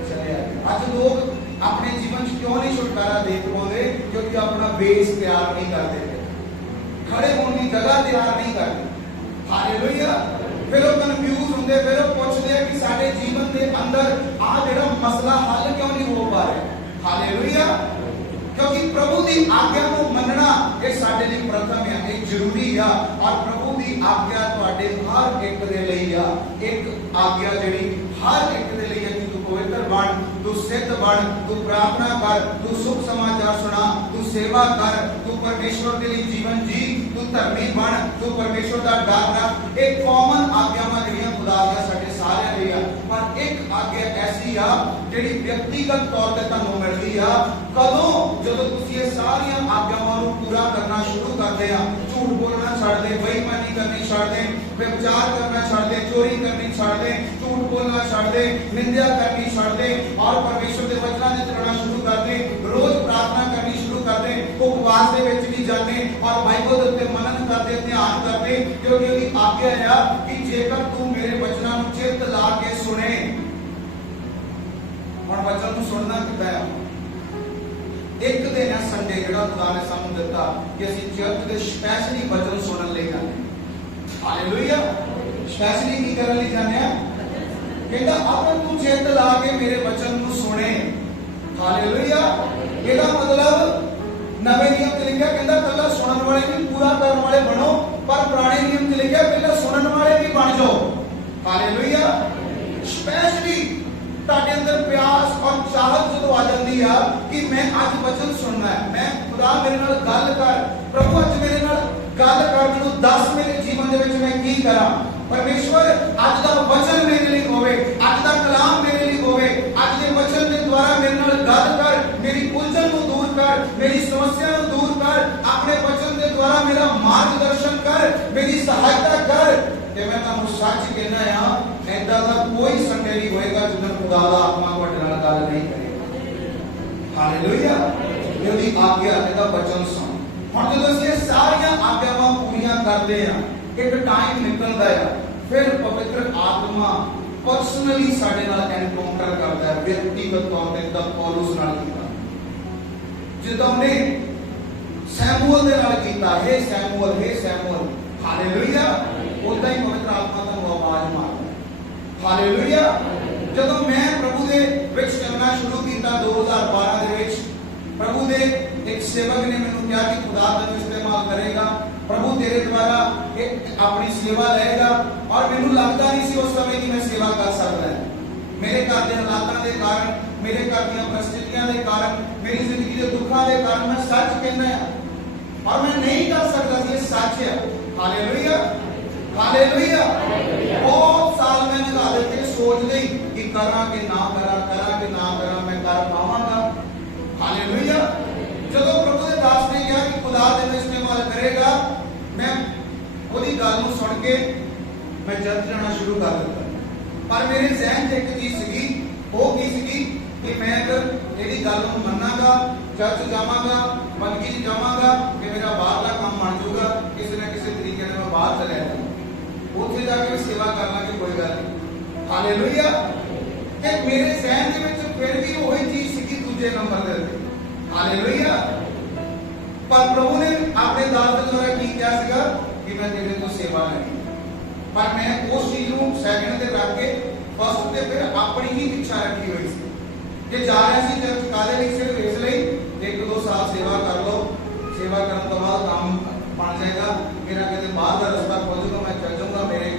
ਚਲਿਆ ਗਿਆ। ਅੱਜ ਲੋਕ ਆਪਣੇ ਜੀਵਨ 'ਚ ਕਿਉਂ ਨਹੀਂ ਛੁਟਕਾਰਾ ਦੇਖ ਪਾਉਂਦੇ? ਕਿਉਂਕਿ ਆਪਣਾ ਬੇਸ ਤਿਆਰ ਨਹੀਂ ਕਰਦੇ, ਖੜੇ ਹੋਣ ਦੀ ਜਗ੍ਹਾ ਤਿਆਰ ਨਹੀਂ ਕਰਦੇ। ਹਾਲੇਲੂਇਆ। ਫਿਰ ਉਹ ਕਨਫਿਊਜ਼ ਹੁੰਦੇ, ਫਿਰ ਉਹ ਪੁੱਛਦੇ ਆ ਕਿ ਸਾਡੇ ਜੀਵਨ ਦੇ ਅੰਦਰ ਆਹ ਜਿਹੜਾ ਮਸਲਾ ਹੱਲ ਕਿਉਂ ਨਹੀਂ ਹੋ ਪਾ ਰਿਹਾ। ਹਾਲੇਲੂਇਆ। ਕਿਉਂਕਿ ਪ੍ਰਭੂ ਦੀ ਆਗਿਆ ਨੂੰ ਮੰਨਣਾ ਇਹ ਸਾਡੇ ਲਈ ਪ੍ਰਥਮ ਹੈ, ਇਹ ਜ਼ਰੂਰੀ ਆ ਔਰ ਪ੍ਰਭੂ ਦੀ ਆਗਿਆ ਤੁਹਾਡੇ ਹਰ ਇੱਕ ਦੇ ਲਈ ਆ। ਇੱਕ ਆਗਿਆ ਜਿਹੜੀ ਹਰ ਇੱਕ ਦੇ ਲਈ ਹੈ ਕਿ ਤੂੰ ਪਵਿੱਤਰ ਬਣ, ਤੂੰ ਸਿੱਧ ਬਣ, ਤੂੰ ਪ੍ਰਾਰਥਨਾ ਕਰ, ਤੂੰ ਸੁਖ ਸਮਾਚਾਰ ਸੁਣਾ, ਤੂੰ ਸੇਵਾ ਕਰ, ਤੂੰ ਪਰਮੇਸ਼ਵਰ ਦੇ ਲਈ ਜੀਵਨ ਜੀ, ਤੂੰ ਧਰਮੀ ਬਣ, ਤੂੰ ਪਰਮੇਸ਼ਵਰ ਦਾ ਡਰ ਰੱਖ। ਇਹ ਕਾਮਨ ਆਗਿਆਵਾਂ ਜਿਹੜੀਆਂ ਖੁਦਾ ਦੀਆਂ ਸਾਡੇ ਸਾਰਿਆਂ ਲਈ ਆ, ਪਰ ਇੱਕ ਆਗਿਆ ਐਸੀ ਆ ਜਿਹੜੀ ਵਿਅਕਤੀਗਤ ਤੌਰ ਤੇ ਤੁਹਾਨੂੰ ਮਿਲਦੀ ਆ। ਕਦੋਂ? ਜਦੋਂ ਤੁਸੀਂ ਇਹ ਸਾਰੀਆਂ ਆਗਿਆਵਾਂ ਨੂੰ ਪੂਰਾ ਕਰਨਾ ਸ਼ੁਰੂ ਕਰਦੇ ਆ, ਝੂਠ ਬੋਲਣਾ ਛੱਡ ਦੇ, ਬੇਈਮਾਨੀ ਕਰਨੀ ਛੱਡ ਦੇ, ਵਿਚਾਰ ਕਰਨਾ ਛੱਡ ਦੇ, ਚੋਰੀ ਕਰਨੀ ਛੱਡ ਦੇ, ਝੂਠ ਬੋਲਣਾ ਛੱਡ ਦੇ, ਨਿੰਦਿਆ ਕਰਨੀ ਛੱਡ ਦੇ ਔਰ ਪਰਮੇਸ਼ਵਰ ਦੇ ਵਚਨਾਂ ਦੇ ਚੱਲਣਾ ਸ਼ੁਰੂ ਕਰ ਦੇ, ਰੋਜ਼ ਪ੍ਰਾਰਥਨਾ ਕਰਨੀ ਸ਼ੁਰੂ ਕਰ ਦੇ, ਉਪਵਾਸ ਦੇ ਵਿੱਚ ਵੀ ਜਾਂਦੇ ਔਰ ਬਾਈਬਲ ਦੇ ਉੱਤੇ ਮਨਨ ਕਰਦੇ, ਧਿਆਨ ਕਰਦੇ, ਕਿਉਂਕਿ ਉਹਦੀ ਆਗਿਆ ਆ ਕਿ ਜੇਕਰ ਤੂੰ ਮੇਰੇ ਵਚਨਾਂ ਨੂੰ ਚਿੱਤ ਲਾ ਕੇ ਸੁਣੇ। ਹੁਣ ਵਚਨ ਨੂੰ ਸੁਣਨਾ ਕਿੱਦਾਂ ਆ? ਇੱਕ ਦਿਨ ਹੈ ਸੰਡੇ ਜਿਹੜਾ ਖੁਦਾ ਨੇ ਸਾਨੂੰ ਦਿੱਤਾ ਕਿ ਅਸੀਂ ਚਰਚ ਦੇ ਸਪੈਸ਼ਲੀ ਵਚਨ ਸੁਣਨ ਲਈ ਜਾਂਦੇ। ਹਾਲੇਲੂਇਆ। ਸਪੈਸ਼ਲੀ ਕੀ ਕਰਨ ਲਈ ਜਾਂਦੇ ਆ? कहता अगर तू चित ला के मेरे वचन को सुने, हालेलुया। ਇਹਦਾ मतलब नवे नियम च लिखा कहता कला सुनने वाले नहीं पूरा करने वाले बनो, पर पुराने नियम च लिखा पहले सुनने वाले भी बन जाओ, हालेलुया। स्पेशली ਤੁਹਾਡੇ अंदर प्यास और चाहत जो आ जाती है कि मैं आज वचन सुनना है, मैं खुदा मेरे नाल गल कर, प्रभु आज मेरे नाल गल कर, मैनू दस मेरे जीवन दे विच मैं की करा। परमेश्वर आज दा वचन मेरे लिए होवे, आज दा कलाम मेरे लिए होवे, आज दे वचन के द्वारा मेरे नाल गल कर, मेरी उलझन को दूर कर, मेरी समस्या को दूर कर, अपने वचन के द्वारा मेरा मार्गदर्शन कर, मेरी सहायता कर। ते मैं तुहानू सच कहना है ऐदा दा कोई संडे नहीं होएगा जिस खुदा दा आत्मा तुहाडे नाल गल नहीं करेगा, हालेलुया। यदि आज्ञा ਇਹਦਾ वचन सुन, ਹੁਣ ਜਦੋਂ ਅਸੀਂ ਸਾਰੀਆਂ ਆਗਿਆਵਾਂ ਪੂਰੀਆਂ ਕਰਦੇ ਆ, ਇੱਕ ਟਾਈਮ ਨਿਕਲਦਾ ਹੈ, ਫਿਰ ਪਵਿੱਤਰ ਆਤਮਾ ਪਰਸਨਲੀ ਸਾਡੇ ਨਾਲ ਐਨਕਾਊਂਟਰ ਕਰਦਾ ਹੈ, ਵਿਅਕਤੀਗਤ ਤੌਰ ਤੇ ਤਾਂ ਪੌਲਸ ਨਾਲ ਕੀਤਾ, ਜਦੋਂ ਉਹਨੇ ਸੈਮੂਅਲ ਦੇ ਨਾਲ ਕੀਤਾ, हे सैमुअल, हालेलुया। उदा ही पवित्र आत्मा तुहानू आवाज मारदा, हालेलुया। ਜਦੋਂ मैं प्रभु दे विच चलना शुरू किया 2012 ਦੇ ਵਿੱਚ, प्रभु दे एक सेवक ने मैनू कहा कि खुदा तेनू इस्तेमाल करेगा, प्रभु तेरे द्वारा एक अपनी सेवा लेगा, और मैनू लगता नहीं सी उस समय कि मैं सेवा कर सकता है। मेरे घर के हालातों के कारण, मेरे घर दी परिस्थितियों के कारण, मेरी जिंदगी के दुखों के कारण मैं सच कहना है और मैं नहीं कर सकता, ये सच है, हालेलुया, हालेलुया। बहुत साल मैं निकाल देते सोच ली कि करा कि ना करा, करा कि ना करा, मैं कर पावांगा, हालेलुया। जब प्रभु के दास ने कहा कि खुदा तेनू इस्तेमाल करेगा, मैं ओदी गल नूं सुन के मैं चर्च जाना शुरू कर दिता, पर मेरे जहन च एक चीज सीगी, वो की सीगी कि मैं अगर इहदी गल नूं मन्नांगा, चर्च जावांगा, मलकी च जावांगा, कि मेरा बाहरला काम बन जाऊगा, किसी न किसी तरीके नाल मैं बाहर चले जाऊंगा, उत्थे जाके सेवा कर लांगे, कोई गल नहीं, हालेलुया। ते मेरे जहन दे विच फिर भी वही चीज सीगी दूजे नंबर दे उत्ते, हालेलुया। पर प्रभु ने अपने दास के द्वारा की क्या सीगा कि मैं तेरे तो सेवा लेनी, पर मैं उस चीज नूं सैकंड ते रख के फर्स्ट ते फिर अपनी ही इच्छा रखी हुई सी कि जा रहा सी चर्च काले नहीं, सिर्फ इसलिए 1-2 साल सेवा कर लो, सेवा करने तो बाद काम बन जाएगा, मेरा कहते बाहर का रास्ता खोल दूंगा, मैं चल जाऊंगा, मेरे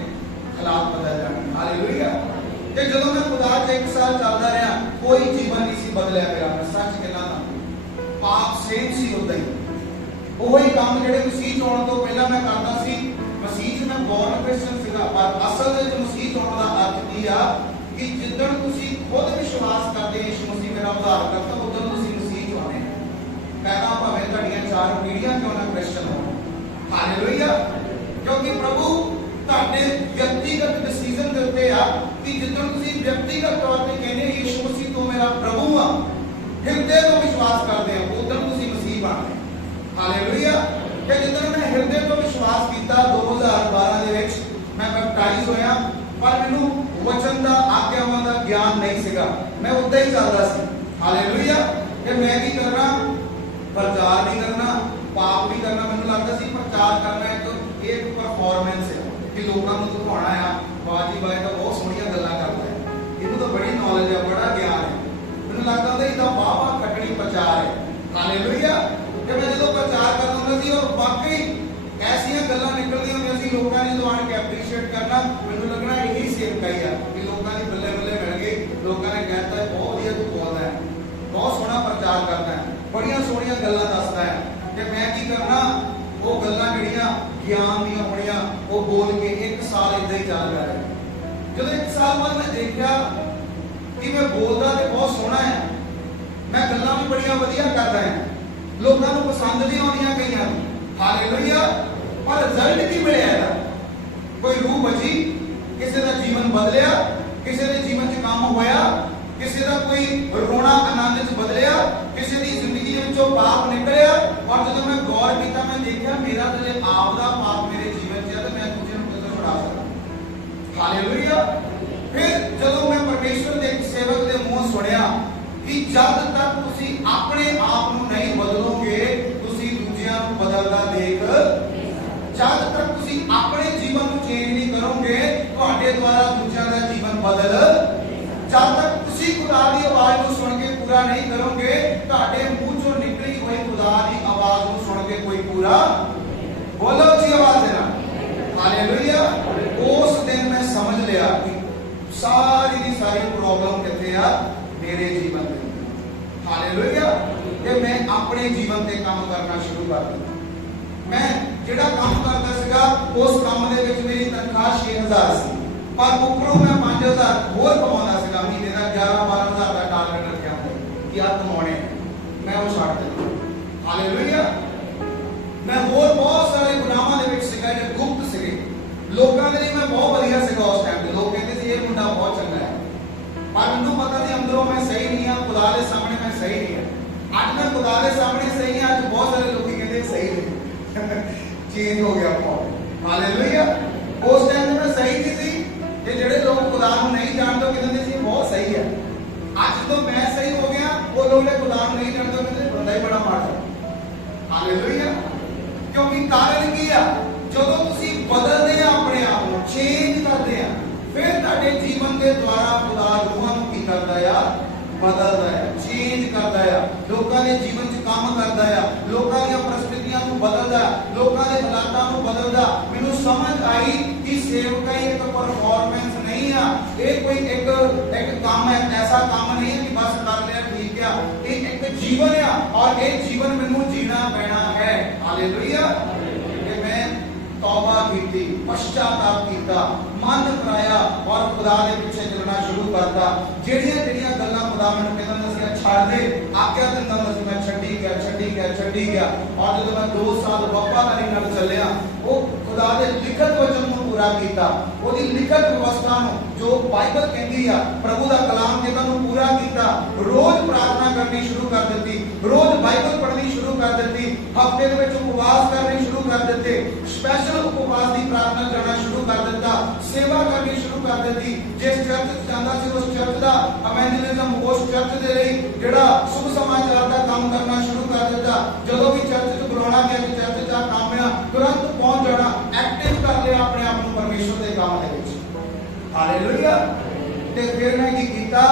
हालात बदल जाएंगे, हालेलुया। ते जदों मैं खुदा च 1 साल चलदा रहा, कोई जीवन नहीं सी बदलिया मेरा, मैं सच कहना ना, पाप सेम सी उदा ही, वही काम जिहड़े मसीह च आउण तो पहला मैं करदा सी, मसीह च मैं बॉर्न क्रिश्चियन सीगा, पर असल दे विच मसीह च आउण दा अर्थ की आ कि जिद्दण तुसीं खुद विश्वास करदे यीशु मसीह मेरा उद्धार करता, उदों तुसीं मसीह च आउणे, कहना भावें तुहाडीਆਂ 4 पीढ़ियां क्यों ना क्रिश्चियन होण, हालेलुया। क्योंकि प्रभु तुहाडे व्यक्तिगत डिसीजन दे उत्ते आ कि जिद्दण तुसीं व्यक्तिगत तौर ते कहने यीशु मसीह तो मेरा प्रभु आ, हिरदे तो विश्वास करदे हो, उदों तुसीं मसीह बनदे, हालेलुया। कि जिद्दण मैं हिरदे तो विश्वास किया 2012 ਦੇ ਵਿੱਚ मैं बैप्टाइज होया, पर मैनू वचन दा आज्ञावां दा ज्ञान नहीं सीगा, मैं उदा ही चलदा सी, हालेलुया। कि मैं की करना, प्रचार नहीं करना, पाप नहीं करना, मैनू लगदा सी प्रचार करना एक परफॉर्मेंस है कि लोगों को दिखाना है, बाजी बाई तो बहुत सोहणियां गल्लां करदा है, इहनूं तो बड़ी नॉलेज है, बड़ा ज्ञान है, मैनू लगदा ਹੁੰਦਾ ਇਹਦਾ वाह कटड़ी प्रचार है, हालेलुया। कि मैं जो प्रचार करता ਹੁੰਦਾ ਸੀ और वाकई ऐसियां गल्लां निकलदियां ਹੁੰਦੀਆਂ ਸੀ, लोगों ने तो आण के एप्रीशिएट करना, मैनू लगना यही सेवकाई है कि लोगों की बल्ले बल्ले मिल गई, लोगों ने कहता है बहुत ही तू बोलदा है, बहुत सोहना प्रचार करता है, बड़ियां सोहणियां गल्लां दसदा है, कि मैं की करना वो गल्लां जिहड़ियां ज्ञान दीयां होणियां वो बोल के 1 साल इदां ही चल रहा है। जब 1 साल बाद मैं देखा कि मैं बोलदा ते बहुत सोहना है, मैं गल्लां भी बड़ियां वधिया करदा है, लोगों को पसंद भी आउंदियां कईयां, हालेलुया। पर रिजल्ट की मिलिया है, कोई रूह बची, किसी का जीवन बदलिया, किसी के जीवन च काम होया, किसी का कोई रोना आनंद च बदलिया, किसी की जिंदगी विचों पाप निकलिया, और जब मैं गौर किया मैं देखा मेरा जो आपदा पाप मेरे जीवन च है तो मैं दूजे नूं कितों छुड़ा सकदा, हालेलुया। फिर जब मैं परमेश्वर के एक सेवक के मुंह सुनिया कि जब तक तुसी अपने आप नूं नहीं बदलोगे तुसी दूजियां नूं बदलदा देख, जब तक तुसी अपने जीवन को चेंज नहीं करोगे तुहाडे द्वारा दूजियां दा जीवन बदल नहीं करोगे ਤੁਹਾਡੇ ਮੂੰਹ ਚੋਂ ਨਿਕਲੀ ਹੋਈ ਖੁਦਾ ਦੀ ਆਵਾਜ਼ ਨੂੰ ਸੁਣ ਕੇ ਕੋਈ ਪੂਰਾ बोलो जी आवाज देना हालेलुया। उस दिन मैं समझ लिया कि सारी की सारी प्रॉब्लम कितने आ मेरे जीवन में। हालेलुया। कि मैं अपने जीवन पे काम करना शुरू कर दिया। मैं जिहड़ा काम करता सीगा उस काम दे विच मेरी तनख्वाह 6000 सी, पर उपरों मैं 5000 होर कमाउंदा सीगा। महीने का 11-12 हज़ार का टारगेट रखिया कि आ कमाने मैं वो छड्ड दित्ता। हालेलुया। मैं होर बहुत सारे गुनाहां दे विच सीगा जे गुप्त सीगे। लोकां दे लई मैं बहुत वधिया सीगा उस टाइम ते। लोग कहंदे सी ये मुंडा बहुत चंगा है, पर मैनूं पता सी अंदरों मैं सही नहीं हां, खुदा दे सामने मैं सही नहीं हां। अज मैं खुदा दे सामने सही हां, अज बहुत सारे लोग कहंदे सही नहीं चेंज हो गया बहुत। हालेलुया। उस टाइम मैं सही नहीं सी, ये जेड़े लोग खुदा नूं नहीं जानदे कहंदे सी बहुत सही है। अज तो मैं सही हो गया, वो लोग ने खुदा नूं नहीं जानदे कहंदे बंदा ही बड़ा माड़ा। हालेलुया। क्योंकि कारण की है ਜਦੋਂ ਤੁਸੀਂ ਬਦਲਦੇ ਆ ਆਪਣੇ ਆਪ ਨੂੰ ਚੇਂਜ ਕਰਦੇ ਆ ਫਿਰ ਤੁਹਾਡੇ ਜੀਵਨ ਦੇ ਦੁਆਰਾ ਖੁਦਾ ਰੂਹਾਂ ਨੂੰ ਕੀ ਕਰਦਾ ਆ ਬਦਲਦਾ ਆ ਚੇਂਜ ਕਰਦਾ ਆ ਲੋਕਾਂ ਦੇ ਜੀਵਨ 'ਚ ਕੰਮ ਕਰਦਾ ਆ ਲੋਕਾਂ ਦੀਆਂ ਪਰਿਸਥਿਤੀਆਂ ਨੂੰ ਬਦਲਦਾ ਲੋਕਾਂ ਦੇ ਹਾਲਾਤਾਂ ਨੂੰ ਬਦਲਦਾ। ਮੈਨੂੰ ਸਮਝ ਆਈ ਕਿ ਸੇਵਕਾਈ ਇੱਕ ਪਰਫਾਰਮੈਂਸ ਨਹੀਂ ਆ, ਇਹ ਕੋਈ ਇੱਕ ਕੰਮ ਹੈ, ਐਸਾ ਕੰਮ ਨਹੀਂ ਹੈ ਕਿ ਬਸ ਕਰ ਲਿਆ ਠੀਕ ਆ। ਇਹ ਇੱਕ ਜੀਵਨ ਆ ਔਰ ਇਹ ਜੀਵਨ ਮੈਨੂੰ ਜੀਣਾ ਪੈਣਾ ਹੈ। ਹਾਲੇਲੂਇਆ। तौबा की पश्चाताप किया मन कराया और खुदा के पीछे चलना शुरू करता। ਜਿਹੜੀਆਂ ਜਿਹੜੀਆਂ ਗੱਲਾਂ खुदा ਮੈਨੂੰ ਕਹਿੰਦਾ ਸੀ ਛੱਡ ਦੇ ਆਗਿਆ ਦਿੰਦਾ ਸੀ मैं ਛੱਡੀ ਗਿਆ और ਜਦੋਂ मैं 2 साल वफादारी ਨਾਲ ਚੱਲਿਆ ਉਹ खुदा ਦੇ ਲਿਖਤ ਵਚਨ ਨੂੰ ਪੂਰਾ ਕੀਤਾ। ਉਹਦੀ ਲਿਖਤ ਵਿਵਸਥਾ ਨੂੰ ਜੋ ਬਾਈਬਲ ਕਹਿੰਦੀ ਆ ਪ੍ਰਭੂ ਦਾ ਕਲਾਮ ਜਿਹਨਾਂ ਨੂੰ ਪੂਰਾ ਕੀਤਾ। ਰੋਜ਼ ਪ੍ਰਾਰਥਨਾ ਕਰਨੀ ਸ਼ੁਰੂ ਕਰ ਦਿੱਤੀ, ਰੋਜ਼ ਬਾਈਬਲ ਪੜ੍ਹਨੀ ਸ਼ੁਰੂ ਕਰ ਦਿੱਤੀ, ਹਫਤੇ ਦੇ ਵਿੱਚ ਉਪਵਾਸ ਕਰਨੇ ਸ਼ੁਰੂ ਕਰ ਦਿੱਤੇ, ਸਪੈਸ਼ਲ उपवास की प्रार्थना करना शुरू कर दिता, सेवा करनी शुरू कर दी। जिस चर्च जाता सी उस चर्च का इवेंजलिज्म उस चर्च दे लई जेड़ा शुभ समाचार का काम करना शुरू कर दिता। जदों भी चर्च च बुलाना गया कि चर्च का काम है तुरंत पहुंच जाना, एक्टिव कर लिया अपने आप को परमेश्वर के काम दे विच। हालेलुया। ते फिर मैं की कीता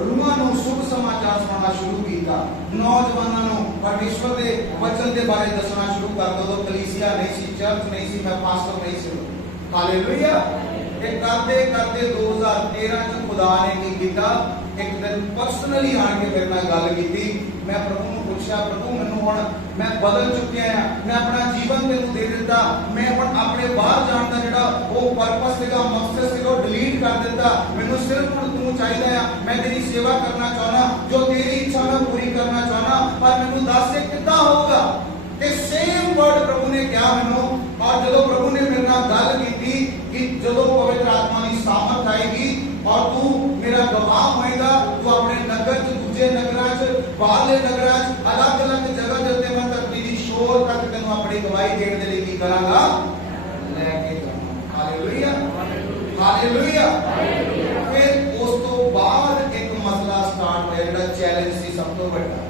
रूहां नूं शुभ समाचार सुनाना शुरू किया, नौजवानों नूं परमेश्वर के वचन के बारे दसना शुरू कर दो। कलीसिया नहीं सी, चर्च नहीं सी, मैं पास्टर नहीं सी। हालेलुया। ये करते करते 2013 च खुदा ने की किया एक दिन पर्सनली आके मेरे नाल गल की। मैं प्रभु नूं पूछा प्रभु मैनूं हुण मैं बदल चुकिया हां, मैं अपना जीवन तेनूं दे दिता, मैं अपने बाहर जाण दा जेड़ा वो पर्पस सीगा मकसद सीगा डिलीट कर दिता। मैनूं सिर्फ हुण तू चाहिदा है, मैं तेरी सेवा करना चाहना, जो तेरी इच्छा मैं पूरी करना चाहना, पर मैनूं दस के किद्दां होगा। ते सेम वर्ड प्रभु ने कहा मैनूं। और जदों प्रभु ने मेरे नाल गल की कि जदों पवित्र आत्मा की सामर्थ आएगी और तू मेरा गवाह होएगा, तू अपने नगर च दूजे नगरां च बाहरले नगरां च अलग अलग जगह दे उत्ते मैं धरती दी शोर तक तैनूं अपनी गवाही देण दे लई की करांगा लेके जावां। हालेलुया। हालेलुया। फिर उस तो बाद एक मसला स्टार्ट होया जेड़ा चैलेंज सी सब तो बड़ा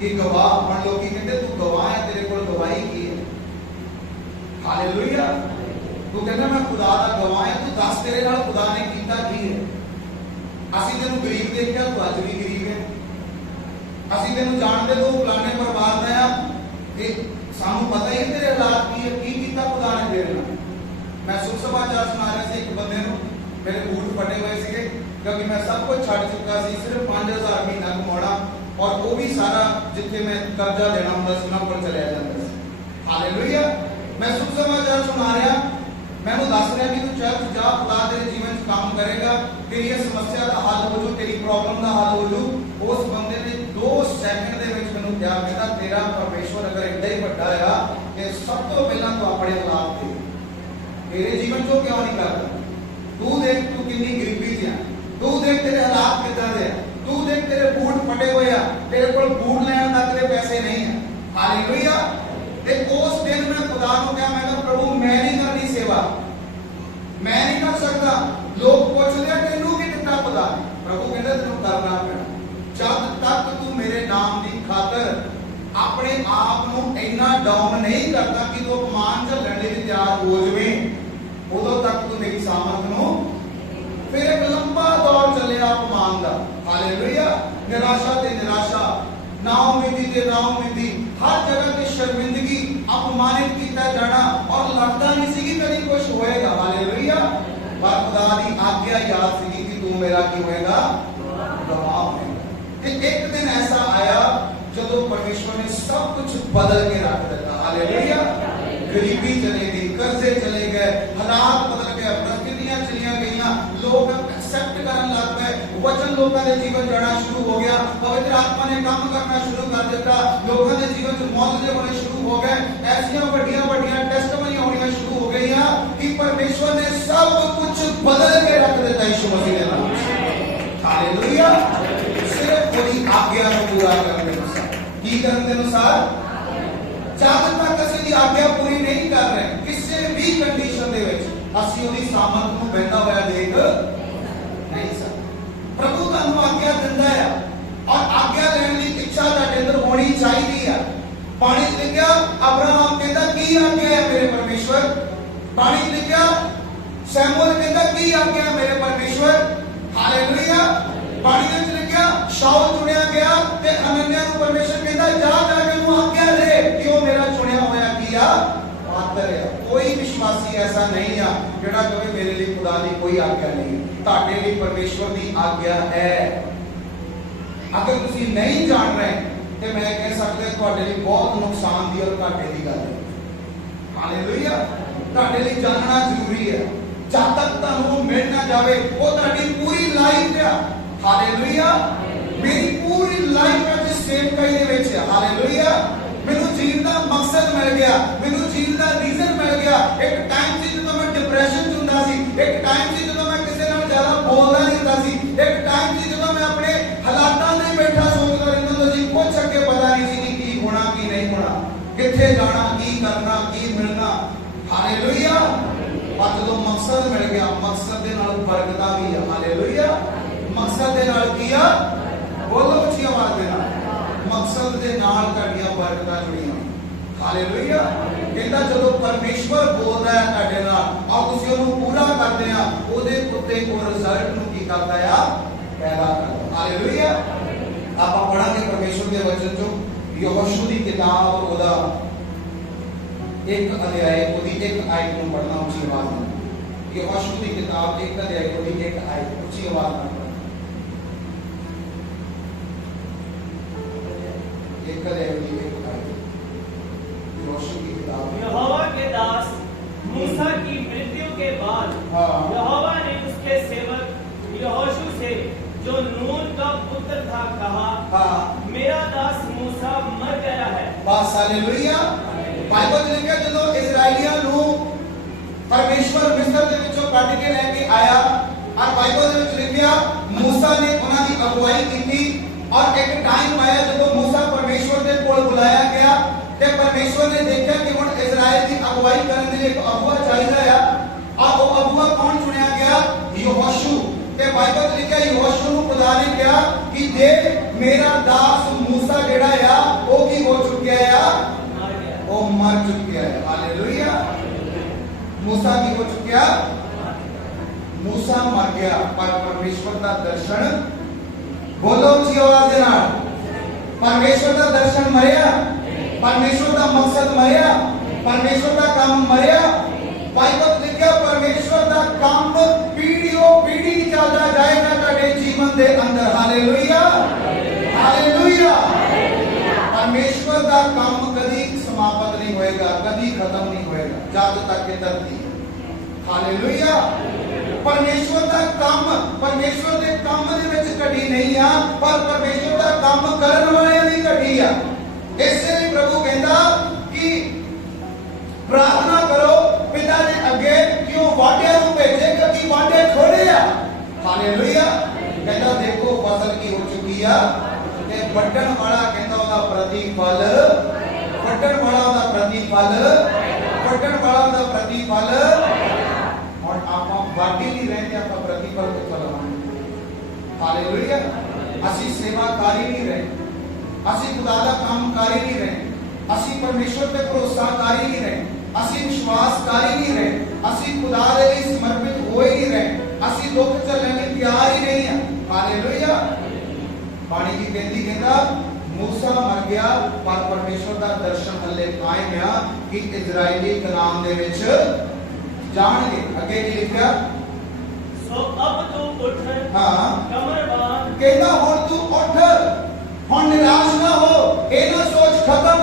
कि गवाह मन लोग कहते तू गवाह है, तेरे को गवाही की है। हालेलुया। तू कहना मैं खुदा दा गवाह है, तू दस तेरे नाल खुदा ने कीता की है। ਅਸੀਂ ਤੈਨੂੰ ਗਰੀਬ ਦੇਖਿਆ, ਤੂੰ ਅੱਜ ਵੀ ਗਰੀਬ ਹੈ। ਅਸੀਂ ਤੈਨੂੰ ਜਾਣਦੇ ਤੂੰ ਫਲਾਣੇ ਪਰਿਵਾਰ ਦਾ ਆ, ਤੇ ਸਾਨੂੰ ਪਤਾ ਹੀ ਤੇਰੇ ਹਾਲਾਤ ਕੀ ਹੈ, ਕੀ ਕੀਤਾ ਖੁਦਾ ਨੇ ਤੇਰੇ ਨਾਲ। ਮੈਂ ਸੁਖ ਸਮਾਚਾਰ ਸੁਣਾ ਰਿਹਾ ਸੀ ਇੱਕ ਬੰਦੇ ਨੂੰ, ਮੇਰੇ ਬੂਟ ਫਟੇ ਹੋਏ ਸੀਗੇ ਕਿਉਂਕਿ ਮੈਂ ਸਭ ਕੁਝ ਛੱਡ ਚੁੱਕਾ ਸੀ, ਸਿਰਫ 5000 ਮਹੀਨਾ ਕਮਾਉਣਾ और वो भी सारा जिथे मैं कर्जा देना होंगे उन्होंने पर चलिया जाता है। हालेलुया। मैं शुभ समाचार सुना रहा, मैं वो दस रहा कि तू चर्च जा, खुदा तेरे जीवन में काम करेगा, तेरी समस्या का हल हो जू, तेरी प्रॉब्लम का हल हो जू। उस बंदे ने 2 सेकंड दे विच मैनूं क्या कहता, तेरा परमेश्वर अगर इतना ही बड़ा है तो सब तो पहला तो अपने हालात देख, तेरे जीवन चो क्यों नहीं करता। तू देख तू कितनी गरीबी च है, तू देख तेरे हालात किदां दे, तू देख तेरे बूट फटे हुए हैं, तेरे को बूट लेने तक तेरे पैसे नहीं है। हालेलुया। ते उस दिन मैं खुदा को क्या मैं कहा प्रभु मैं नहीं करनी सेवा, मैं नहीं कर सकता। लोग पूछ लिया तेनू की दिता खुदा ने, प्रभु कहते तेनू करना पैना। जब तक तू मेरे नाम की खातर अपने आप को इन्ना डाउन नहीं करता कि तू अपमान झेलने लई तैयार हो जावे, उदों तक तू मेरी सामर्थ नूं। फिर एक लंबा दौर चलिया अपमान का। हालेलुया। निराशा ते निराशा, नाउमीदी ते नाउमीदी, हर जगह ते शर्मिंदगी, अपमानित किया जाना और लगता नहीं सी कि कभी कुछ होएगा। हालेलुया। पर खुदा दी आज्ञा याद सी कि तू मेरा की होएगा, गवाह होएगा। एक दिन ऐसा आया जब परमेश्वर ने सब कुछ बदल के रख दिया। हालेलुया। गरीबी चले गई, कर्जे चले गए, हालात बदल गए, परिस्थितियां चलियां गईयां, लोग एक्सेप्ट करने लग गए, वचन लोगों के जीवन जाना शुरू हो गया, पवित्र आत्मा ने काम करना शुरू कर दिया, लोगों के जीवन में मौजूद होने शुरू हो गए, ऐसी बड़िया टेस्टमनी होनी शुरू हो गई कि परमेश्वर ने सब कुछ बदल के रख दिया यीशु मसीह के नाम से। हालेलुया। सिर्फ पूरी आज्ञा को पूरा करने अनुसार, की करने अनुसार, जब तक ਅਸੀਂ ਦੀ ਆਗਿਆ ਪੂਰੀ ਨਹੀਂ ਕਰ ਰਹੇ, ਕਿਸੇ ਵੀ ਕੰਡੀਸ਼ਨ ਦੇ ਵਿੱਚ ਅਸੀਂ ਉਹਦੀ ਸਾਮਰਥ ਨੂੰ ਬਹਿੰਦਾ ਹੋਇਆ ਦੇਖ ਨਹੀਂ ਸਕਦੇ। ਪ੍ਰਭੂ ਤੁਹਾਨੂੰ ਆਗਿਆ ਦਿੰਦਾ ਹੈ ਔਰ ਆਗਿਆ ਲੈਣ ਦੀ ਇੱਛਾ ਤੁਹਾਡੇ ਅੰਦਰ ਹੋਣੀ ਚਾਹੀਦੀ ਹੈ। ਬਾਣੀ 'ਚ ਲਿਖਿਆ, ਅਬਰਾਹਮ ਕਹਿੰਦਾ ਕੀ ਆਗਿਆ ਹੈ ਮੇਰੇ ਪਰਮੇਸ਼ਵਰ। ਬਾਣੀ 'ਚ ਲਿਖਿਆ, ਸੈਮੂਅਲ ਕਹਿੰਦਾ ਕੀ ਆਗਿਆ ਹੈ ਮੇਰੇ ਪਰਮੇਸ਼ਵਰ। ਹਾਲੇਲੂਇਆ। ਬਾਣੀ 'ਚ ਲਿਖਿਆ, ਸ਼ਾਉਲ ਚੁਣਿਆ ਗਿਆ ਤੇ ਅਨਨਿਆ ਨੂੰ ਪਰਮੇਸ਼ਵਰ ਕਹਿੰਦਾ ਜਾ ਕੇ ਉਹਨੂੰ ਆਗਿਆ ਦੇ ਕਿ ਉਹ ਮੇਰਾ ਚੁਣਿਆ ਹੋਇਆ ਕੀ ਆ, ਪਾਤਰ ਹੈ। ਕੋਈ ਵਿਸ਼ਵਾਸੀ ਐਸਾ ਨਹੀਂ ਆ ਜਿਹੜਾ ਕਹੇ ਮੇਰੇ ਲਈ ਖੁਦਾ ਦੀ ਕੋਈ ਆਗਿਆ ਨਹੀਂ। ਤੁਹਾਡੇ ਲਈ ਪਰਮੇਸ਼ਵਰ ਦੀ ਆਗਿਆ ਹੈ। ਅਗਰ ਤੁਸੀਂ ਨਹੀਂ ਜਾਣ ਰਹੇ ਤੇ ਮੈਂ ਕਹਿ ਸਕਦਾ ਤੁਹਾਡੇ ਲਈ ਬਹੁਤ ਨੁਕਸਾਨ ਦੀ ਔਰ ਘਾਟੇ ਦੀ ਗੱਲ ਹੈ। ਹਾਲੇਲੂਇਆ। ਤੁਹਾਡੇ ਲਈ ਜਾਣਨਾ ਜ਼ਰੂਰੀ ਹੈ। ਜਦ ਤੱਕ ਤੁਹਾਨੂੰ ਮਿਲ ਨਾ ਜਾਵੇ ਉਹ ਤੁਹਾਡੀ ਪੂਰੀ ਲਾਈਫ ਹੈ। ਹਾਲੇਲੂਇਆ। ਮੇਰੀ ਪੂਰੀ ਲਾਈਫ ਅੱਜ ਸੇਵਕਾਈ ਦੇ ਵਿੱਚ ਹੈ। ਹਾਲੇਲੂਇਆ। ਮੈਨੂੰ ਜੀਣ ਦਾ ਮਕਸਦ ਮਿਲ ਗਿਆ, ਮੈਨੂੰ ਜੀਣ ਦਾ ਰੀਜ਼ਨ ਮਿਲ ਗਿਆ। ਇੱਕ ਟਾਈਮ ਸੀ ਜਦੋਂ ਮੈਂ ਡਿਪਰੈਸ਼ਨ 'ਚ ਹੁੰਦਾ ਸੀ, ਇੱਕ ਟਾਈਮ ਸੀ ਜਦੋਂ ਮੈਂ ਕਿਸੇ ਨਾਲ ਜ਼ਿਆਦਾ ਬੋਲਦਾ ਨਹੀਂ ਹੁੰਦਾ ਸੀ, ਇੱਕ ਟਾਈਮ ਸੀ ਜਦੋਂ ਮੈਂ ਆਪਣੇ ਹਾਲਾਤਾਂ ਦੇ ਬੈਠਾ ਸੋਚਦਾ ਰਹਿੰਦਾ ਹੁੰਦਾ ਸੀ, ਕੁਝ ਅੱਗੇ ਪਤਾ ਨਹੀਂ ਸੀ ਕਿ ਕੀ ਹੋਣਾ ਕੀ ਨਹੀਂ ਹੋਣਾ, ਕਿੱਥੇ ਜਾਣਾ, ਕੀ ਕਰਨਾ, ਕੀ ਮਿਲਣਾ। ਹਾਲੇਲੂਇਆ। ਪਰ ਜਦੋਂ ਮਕਸਦ ਮਿਲ ਗਿਆ, ਮਕਸਦ ਦੇ ਨਾਲ ਬਰਕਤਾਂ ਵੀ ਆ। ਹਾਲੇਲੂਇਆ। ਮਕਸਦ ਦੇ ਨਾਲ ਕੀ ਆ, ਬੋਲੋ ਉੱਚੀ ਆਵਾਜ਼ ਦੇ ਨਾਲ, ਮਕਸਦ ਦੇ ਨਾਲ ਤੁਹਾਡੀਆਂ ਬਰਕਤਾਂ ਜੁੜੀਆਂ। ਹਾਲੇਲੂਇਆ। ਕਹਿੰਦਾ ਜਦੋਂ ਪਰਮੇਸ਼ਵਰ ਬੋਲਦਾ ਹੈ ਤੁਹਾਡੇ ਨਾਲ ਔਰ ਤੁਸੀਂ ਉਹਨੂੰ ਪੂਰਾ ਕਰਦੇ ਆ, ਉਹਦੇ ਉੱਤੇ ਉਹ ਰਿਜ਼ਲਟ ਨੂੰ ਕੀ ਕਰਦਾ ਆ, ਪੈਦਾ ਕਰਦਾ। ਹਾਲੇਲੂਇਆ। ਆਪਾਂ ਪੜਾਂਗੇ ਪਰਮੇਸ਼ਵਰ ਦੇ ਵਚਨ ਚੋਂ ਯਹੋਸ਼ੂ ਦੀ ਕਿਤਾਬ ਉਹਦਾ ਇੱਕ ਅਧਿਆਇ ਉਹਦੀ ਇੱਕ ਆਇਤ ਨੂੰ ਪੜਨਾ ਉੱਚੀ ਆਵਾਜ਼ ਨਾਲ। ਯਹੋਸ਼ੂ ਦੀ ਕਿਤਾਬ ਇੱਕ ਅਧਿਆਇ ਉਹਦੀ ਇੱਕ ਆਇਤ ਉੱਚੀ ਆਵਾਜ਼ ਨਾਲ यहोवा के दास मूसा की मृत्यु के बाद यहोवा ने उसके सेवक यहोशू से जो नून का पुत्र था कहा, मेरा दास मूसा मर गया है। बस हालेलुया। बाइबल में लिखा ਜਦੋਂ ਇਜ਼ਰਾਈਲੀਆਂ ਨੂੰ ਪਰਮੇਸ਼ਵਰ ਮਿਸਰ ਦੇ ਵਿੱਚੋਂ ਕੱਢ ਕੇ ਲੈ ਕੇ ਆਇਆ ਔਰ ਬਾਈਬਲ ਦੇ ਵਿੱਚ ਲਿਖਿਆ मूसा ने ਉਹਨਾਂ ਦੀ ਅਗਵਾਈ ਕੀਤੀ और एक टाइम आया जब मूसा परमेश्वर के कोल बुलाया गया ते परमेश्वर ने देखा कि हुण इजराइल की अगुवाई करने के लिए एक अगुआ चाहिए और वो अगुआ कौन चुनिया गया, यहोशू। ते बाइबल लिखा यहोशू ਨੂੰ खुदा ने कहा कि देख मेरा दास मूसा जेड़ा आ वो की हो चुका है, वो मर चुका है। हालेलुया। मूसा की हो चुका, मूसा मर गया पर परमेश्वर का दर्शन, बोलो जी आवाज दे नाल, परमेश्वर का दर्शन मरिया, परमेश्वर का मकसद मरिया, परमेश्वर का काम मरिया। बाइबल लिखा परमेश्वर का काम पीढ़ियों पीढ़ी चलता जाएगा तेरे जीवन के अंदर। हालेलुया। हालेलुया। परमेश्वर का काम कभी समाप्त नहीं होएगा, कभी खत्म नहीं होएगा जब तक ये धरती। हालेलुया। परमेश्वर का काम, परमेश्वर के काम दे विच घटी नहीं आ, पर परमेश्वर का काम करन वाले दी घटी आ। इसलिए प्रभु कहता कि प्रार्थना करो पिता ने अगे क्यों वाटिया नूं भेजेगा कि वाटे थोड़े आ। हालेलुया। कहता देखो फसल की हो चुकी आ ते वड्डण वाला कहता ओदा प्रतिफल, वड्डण वाला ओदा प्रतिफल, वड्डण वाला ओदा प्रतिफल। और आप वाटी नहीं रहते, आप प्रतिफल को चलावांगे। हालेलुया। असी सेवाकारी नहीं रहे, असी खुदा दा कामकारी नहीं रहे, असी परमेश्वर पे भरोसाकारी नहीं रहे, असी विश्वासकारी नहीं रहे, असी खुदा दे लिए समर्पित हो ही नहीं रहे, असी दुख झेलने में तैयार ही नहीं है। हालेलुया। बाणी की कहती कहता मूसा मर गया पर परमेश्वर का दर्शन हले कायम है कि इजराइली कनान दे विच जाणगे। अगे की लिखा सो अब तू उठ, हाँ कमर बांध, कहता हुण तू उठ, हुण निराश ना हो, ये ना सोच खत्म।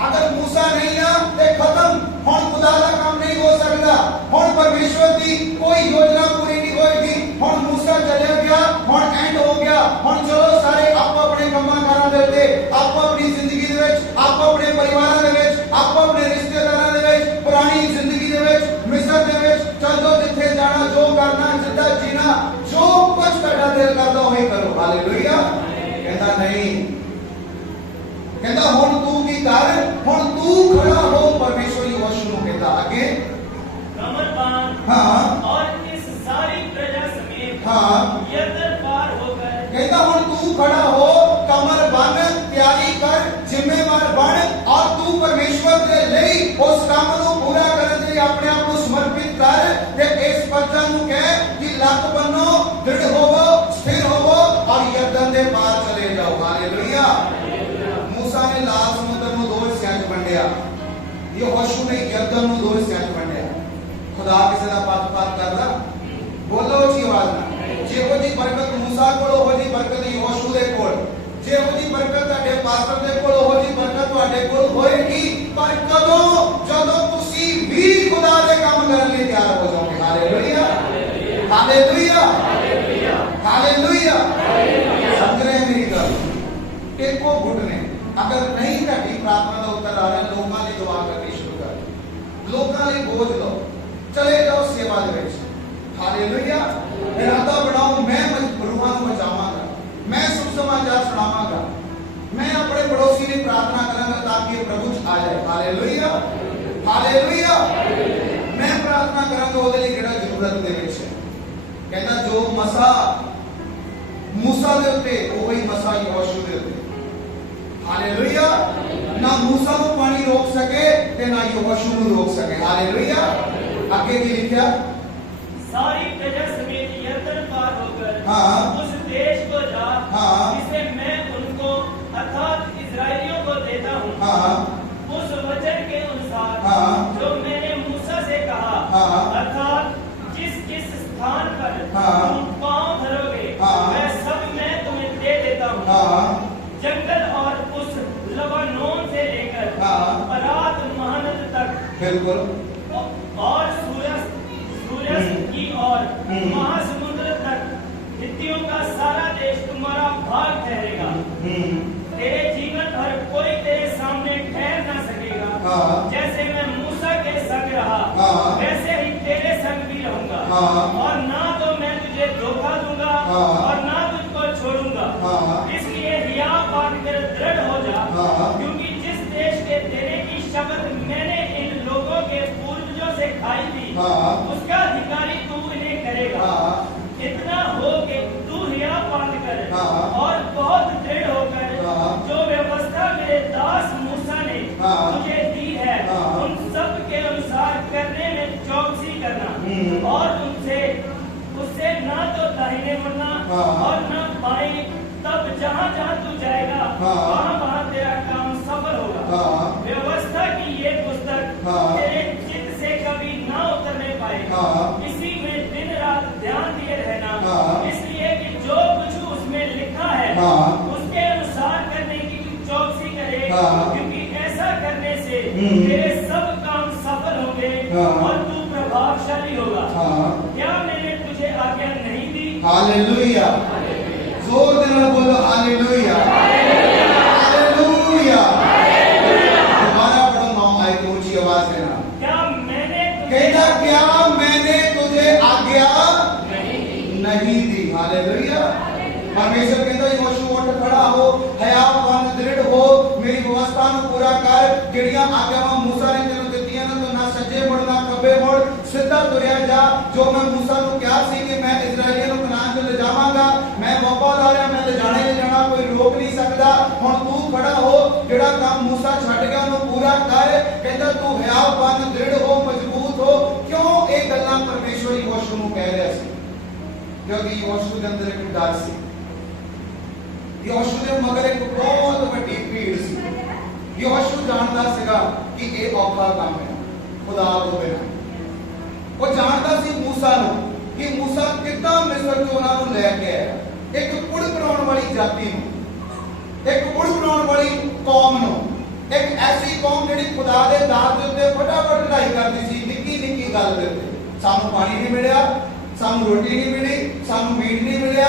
अगर मूसा नहीं है ते खत्म, हुण खुदा का काम नहीं हो सकता, हुण परमेश्वर की कोई योजना पूरी नहीं होएगी। हुण मूसा चले गया, हुण एंड हो गया, हुण चलो सारे आप अपने कम्मा कारां दे उत्ते, आप अपनी जिंदगी दे विच, आप अपने परिवारां दे विच, आप अपने रिश्तेदारां दे विच, पुरानी जिंदगी दे विच, मिस्र दे विच चल दो, जिथे जाना, जो करना, जिद्दां जीना, जो कुछ तुहाडा दिल करदा ओही करो। हालेलुया। कहता नहीं, कहता हुण तू की कर, हुण तू खड़ा हो। परमेश्वर यहोशू नूं कहता आगे कमर बांध, हाँ और इस सारी प्रजा समेत हाँ यरदन पार होकर, कहता हुण तू खड़ा हो, कमर बन, तैयारी कर, जिम्मेवार बन और तू परमेश्वर दे लई उस काम नूं पूरा करन लई अपने आप को समर्पित कर ते इस प्रजा नूं कह कि लत बनो, दृढ़ होवो, स्थिर होवो और यरदन दे पार चले जाओ। हालेलुया। मूसा ने लाल समुद्र नूं दो हिस्सिਆਂ ਚ ਵੰਡਿਆ, यहोशू ने यरदन नूं दो हिस्ਸਿਆਂ ਚ ਵੰਡਿਆ। खुदा किसी दा पक्षपात करदा? बोलो जी आवाज नाल। जेहो जी बरकत मूसा कोल, ओहो जी बरकत यहोशू दे कोल। जेहो जी बरकत तुहाडे पास्टर दे कोल, ओहो जी बरकत तुहाडे कोल होएगी, पर कदों जदों तुसी भी खुदा दे काम करन लई तैयार हो जाओगे। Hallelujah, hallelujah, hallelujah. समझ रहे मेरी गल? टेको घुटने। अगर नहीं तुहाडी प्रार्थना दा उत्तर आ रहा, लोकां लई दुआ करनी शुरू कर, लोकां लई बोझ लो, चले जाओ सेवा दे विच। हालेलुया। इरादा बनाओ, मैं रूहां नूं बचावांगा, मैं सुसमाचार सुणावांगा, मैं अपने पड़ोसी की प्रार्थना करांगा ताकि प्रभु आ जाए। Hallelujah, hallelujah. मैं प्रार्थना करांगा ਉਹਦੇ ਲਈ ਜਿਹੜਾ ਜ਼ਰੂਰਤ ਦੇ ਵਿੱਚ ਹੈ। ਕਹਿੰਦਾ ਜੋ ਮਸਾ मूसा ਦੇ ਉੱਤੇ ਉਹੀ ਮਸਾ ਯਹੋਸ਼ੂ ਦੇ ਉੱਤੇ। हालेलुया। ना मूसा को पानी रोक सके ते ना यहोशू को रोक सके। हालेलुया। आगे की लिखा सारी प्रजा समेत यरदन पार होकर हाँ उस देश को जा हाँ जिसे मैं उनको अर्थात इजरायलियों को देता हूँ, हाँ उस वचन के अनुसार हाँ जो मैंने मूसा से कहा, हाँ अर्थात जिस जिस स्थान पर हाँ तुम पांव धरोगे हाँ वह सब मैं तुम्हें दे देता हूँ, हाँ जंगल और उस लबानोन से लेकर हाँ परात महानद तक, बिल्कुल, और सूरज की और महासमुद्र तक हित्तियों का सारा देश तुम्हारा भाग ठहरेगा। तेरे जीवन भर कोई तेरे सामने ठहर न सकेगा। हाँ जैसे मैं मूसा के संग रहा हाँ वैसे ही तेरे संग भी रहूंगा, हाँ और ना तो मैं तुझे धोखा दूंगा हाँ और ना तुझको छोड़ूंगा। हाँ इसलिए हिया बांधकर दृढ़ हो जा, हाँ क्योंकि जिस देश के देने की शपथ मैंने इन लोगों के पूर्वजों से खाई थी हाँ उसका अधिकारी तू इन्हें करेगा। हाँ इतना हो कि तू हिया बांध कर हाँ और बहुत दृढ़ होकर हाँ जो व्यवस्था मेरे दास मूसा ने हाँ तुझे दी है हाँ उन सब के अनुसार करने में चौकसी करना, और उससे ना तो दाहिने मुड़ना हाँ और ना बाएं, तब जहाँ जहाँ तू जाएगा हाँ वहाँ वहाँ तेरा काम सफल होगा। हाँ व्यवस्था की ये पुस्तक हाँ तेरे चित्त से कभी ना उतरने पाएगा। हाँ इसी में दिन रात ध्यान दिए रहना, हाँ इसलिए कि जो कुछ उसमें लिखा है हाँ उसके अनुसार करने की तू चौकसी करे, हाँ क्योंकि ऐसा करने से तेरे सब काम सफल होंगे हाँ और तू प्रभावशाली होगा। हाँ क्या मैंने तुझे आज्ञा नहीं दी? हालेलुया। जोर देना बोलो हालेलुया, हालेलुया। दोबारा पढ़ो, 9 आयत ऊंची आवाज देना। क्या मैंने कहता क्या मैंने तुझे आज्ञा नहीं दी। हालेलुया। परमेश्वर कहता यहोशू उठ खड़ा हो, हयावान दृढ़ हो, मेरी व्यवस्था ਨੂੰ पूरा कर, ਜਿਹੜੀਆਂ ਆਗਿਆਵਾਂ मूसा ने ਤੈਨੂੰ ਦਿੱਤੀਆਂ ਨਾ, ਤੂੰ ਨਾ ਸੱਜੇ ਮੁੜ ਨਾ ਖੱਬੇ ਮੁੜ, ਸਿੱਧਾ ਤੁਰਿਆ ਜਾ। ਜੋ ਮੈਂ मूसा ਨੂੰ ਕਿਹਾ ਸੀ ਕਿ ਮੈਂ ਇਜ਼ਰਾਈਲੀਆਂ ਨੂੰ ਕਨਾਨ 'ਚ ਲਿਜਾਵਾਂਗਾ, ਮੈਂ ਵਫਾਦਾਰ ਹਾਂ, ਮੈਂ ਲਿਜਾਣਾ ਕੋਈ ਰੋਕ ਨਹੀਂ ਸਕਦਾ। ਹੁਣ ਤੂੰ ਖੜਾ ਹੋ, ਜਿਹੜਾ ਕੰਮ मूसा ਛੱਡ ਗਿਆ ਉਹਨੂੰ ਪੂਰਾ ਕਰ। ਕਹਿੰਦਾ ਤੂੰ ਹਯਾਵਾਨ ਦ੍ਰਿੜ ਹੋ, ਮਜ਼ਬੂਤ ਹੋ। ਕਿਉਂ ਇਹ ਗੱਲਾਂ ਪਰਮੇਸ਼ਵਰ ਯਹੋਸ਼ੂ ਨੂੰ ਕਹਿ ਰਿਹਾ ਸੀ? क्योंकि यहोशू के अंदर एक डर सी। ਯਹੋਸ਼ੂ ਦੇ ਮਗਰ ਇੱਕ ਬਹੁਤ ਵੱਡੀ ਭੀੜ ਸੀ। ਯਹੋਸ਼ੂ ਜਾਣਦਾ ਸੀਗਾ ਕਿ ਇਹ ਔਖਾ ਕੰਮ ਹੈ ਖੁਦਾ ਤੋਂ ਬਿਨਾਂ। ਉਹ ਜਾਣਦਾ ਸੀ ਮੂਸਾ ਨੂੰ ਕਿ ਮੂਸਾ ਕਿੱਦਾਂ ਮਿਸਰ ਤੋਂ ਉਹਨਾਂ ਨੂੰ ਲੈ ਕੇ ਆਇਆ, ਇੱਕ ਕੁੜ ਬਣਾਉਣ ਵਾਲੀ ਜਾਤੀ ਨੂੰ, ਇੱਕ ਕੁੜ ਬਣਾਉਣ ਵਾਲੀ ਕੌਮ ਨੂੰ, ਇੱਕ ਐਸੀ ਕੌਮ ਜਿਹੜੀ ਖੁਦਾ ਦੇ ਦਾਤ ਦੇ ਉੱਤੇ ਫਟਾਫਟ ਲੜਾਈ ਕਰਦੀ ਸੀ ਨਿੱਕੀ ਨਿੱਕੀ ਗੱਲ ਦੇ ਉੱਤੇ। ਸਾਨੂੰ ਪਾਣੀ ਨਹੀਂ ਮਿਲਿਆ, ਸਾਨੂੰ ਰੋਟੀ ਨਹੀਂ ਮਿਲੀ, ਸਾਨੂੰ ਮੀਟ ਨਹੀਂ ਮਿਲਿਆ,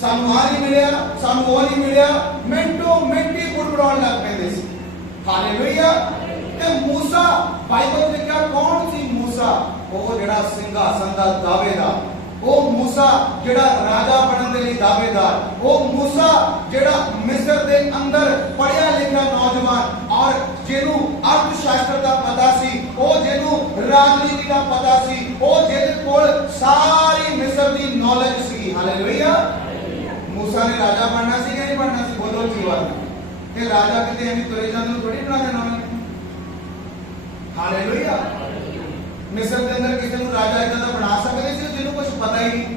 ਸਾਨੂੰ ਆ ਨਹੀਂ ਮਿਲਿਆ, ਸਾਨੂੰ ਉਹ ਨਹੀਂ ਮਿਲਿਆ, ਮਿੰਟੋ ਮਿੰਟੀ ਕੁੜ ਬਣਾਉਣ ਲੱਗ ਪੈਂਦੇ ਸੀ। ਹਾਲੇਲੂਇਆ। ਤੇ ਮੂਸਾ ਬਾਈਬਲ ਵਿੱਚ ਕਿਹਾ ਕੌਣ ਸੀ ਮੂਸਾ? ਉਹ ਜਿਹੜਾ ਸਿੰਘਾਸਨ ਦਾ ਦਾਅਵੇਦਾਰ, ਉਹ ਮੂਸਾ ਜਿਹੜਾ ਰਾਜਾ ਬਣਨ ਦੇ ਲਈ ਦਾਅਵੇਦਾਰ, ਉਹ ਮੂਸਾ ਜਿਹੜਾ ਮਿਸਰ ਦੇ ਅੰਦਰ ਪੜ੍ਹਿਆ ਲਿਖਿਆ ਨੌਜਵਾਨ ਔਰ ਜਿਹਨੂੰ ਅਰਥ ਸ਼ਾਸਤਰ ਦਾ ਪਤਾ ਸੀ, ਉਹ ਜਿਹਨੂੰ ਰਾਜਨੀਤੀ ਦਾ ਪਤਾ ਸੀ, ਉਹ ਜਿਹਦੇ ਕੋਲ ਸਾਰੀ ਮਿਸਰ ਦੀ ਨੌਲੇਜ ਸੀ। ਹਾਲੇਲੂਇਆ। ਮੂਸਾ ਨੇ ਰਾਜਾ ਬਣਨਾ ਸੀ ਕਿ ਨਹੀਂ ਬਣਨਾ ਸੀ? ਬੋਲੋ ਜੀ ਵਾਰ। ਤੇ ਰਾਜਾ ਕਿਤੇ ਐਵੇਂ ਤੁਰੇ ਜਾਂਦੇ ਨੂੰ ਥੋੜੀ ਬਣਾ ਦੇਣਾ ਉਹਨੇ। ਹਾਲੇਲੂਇਆ। ਮਿਸਰ ਦੇ ਅੰਦਰ ਕਿਸੇ ਨੂੰ ਰਾਜਾ ਇਦਾਂ ਦਾ ਬਣਾ ਸਕਦੇ ਸੀ ਜਿਹਨੂੰ ਕੁਝ ਪਤਾ ਹੀ ਨਹੀਂ।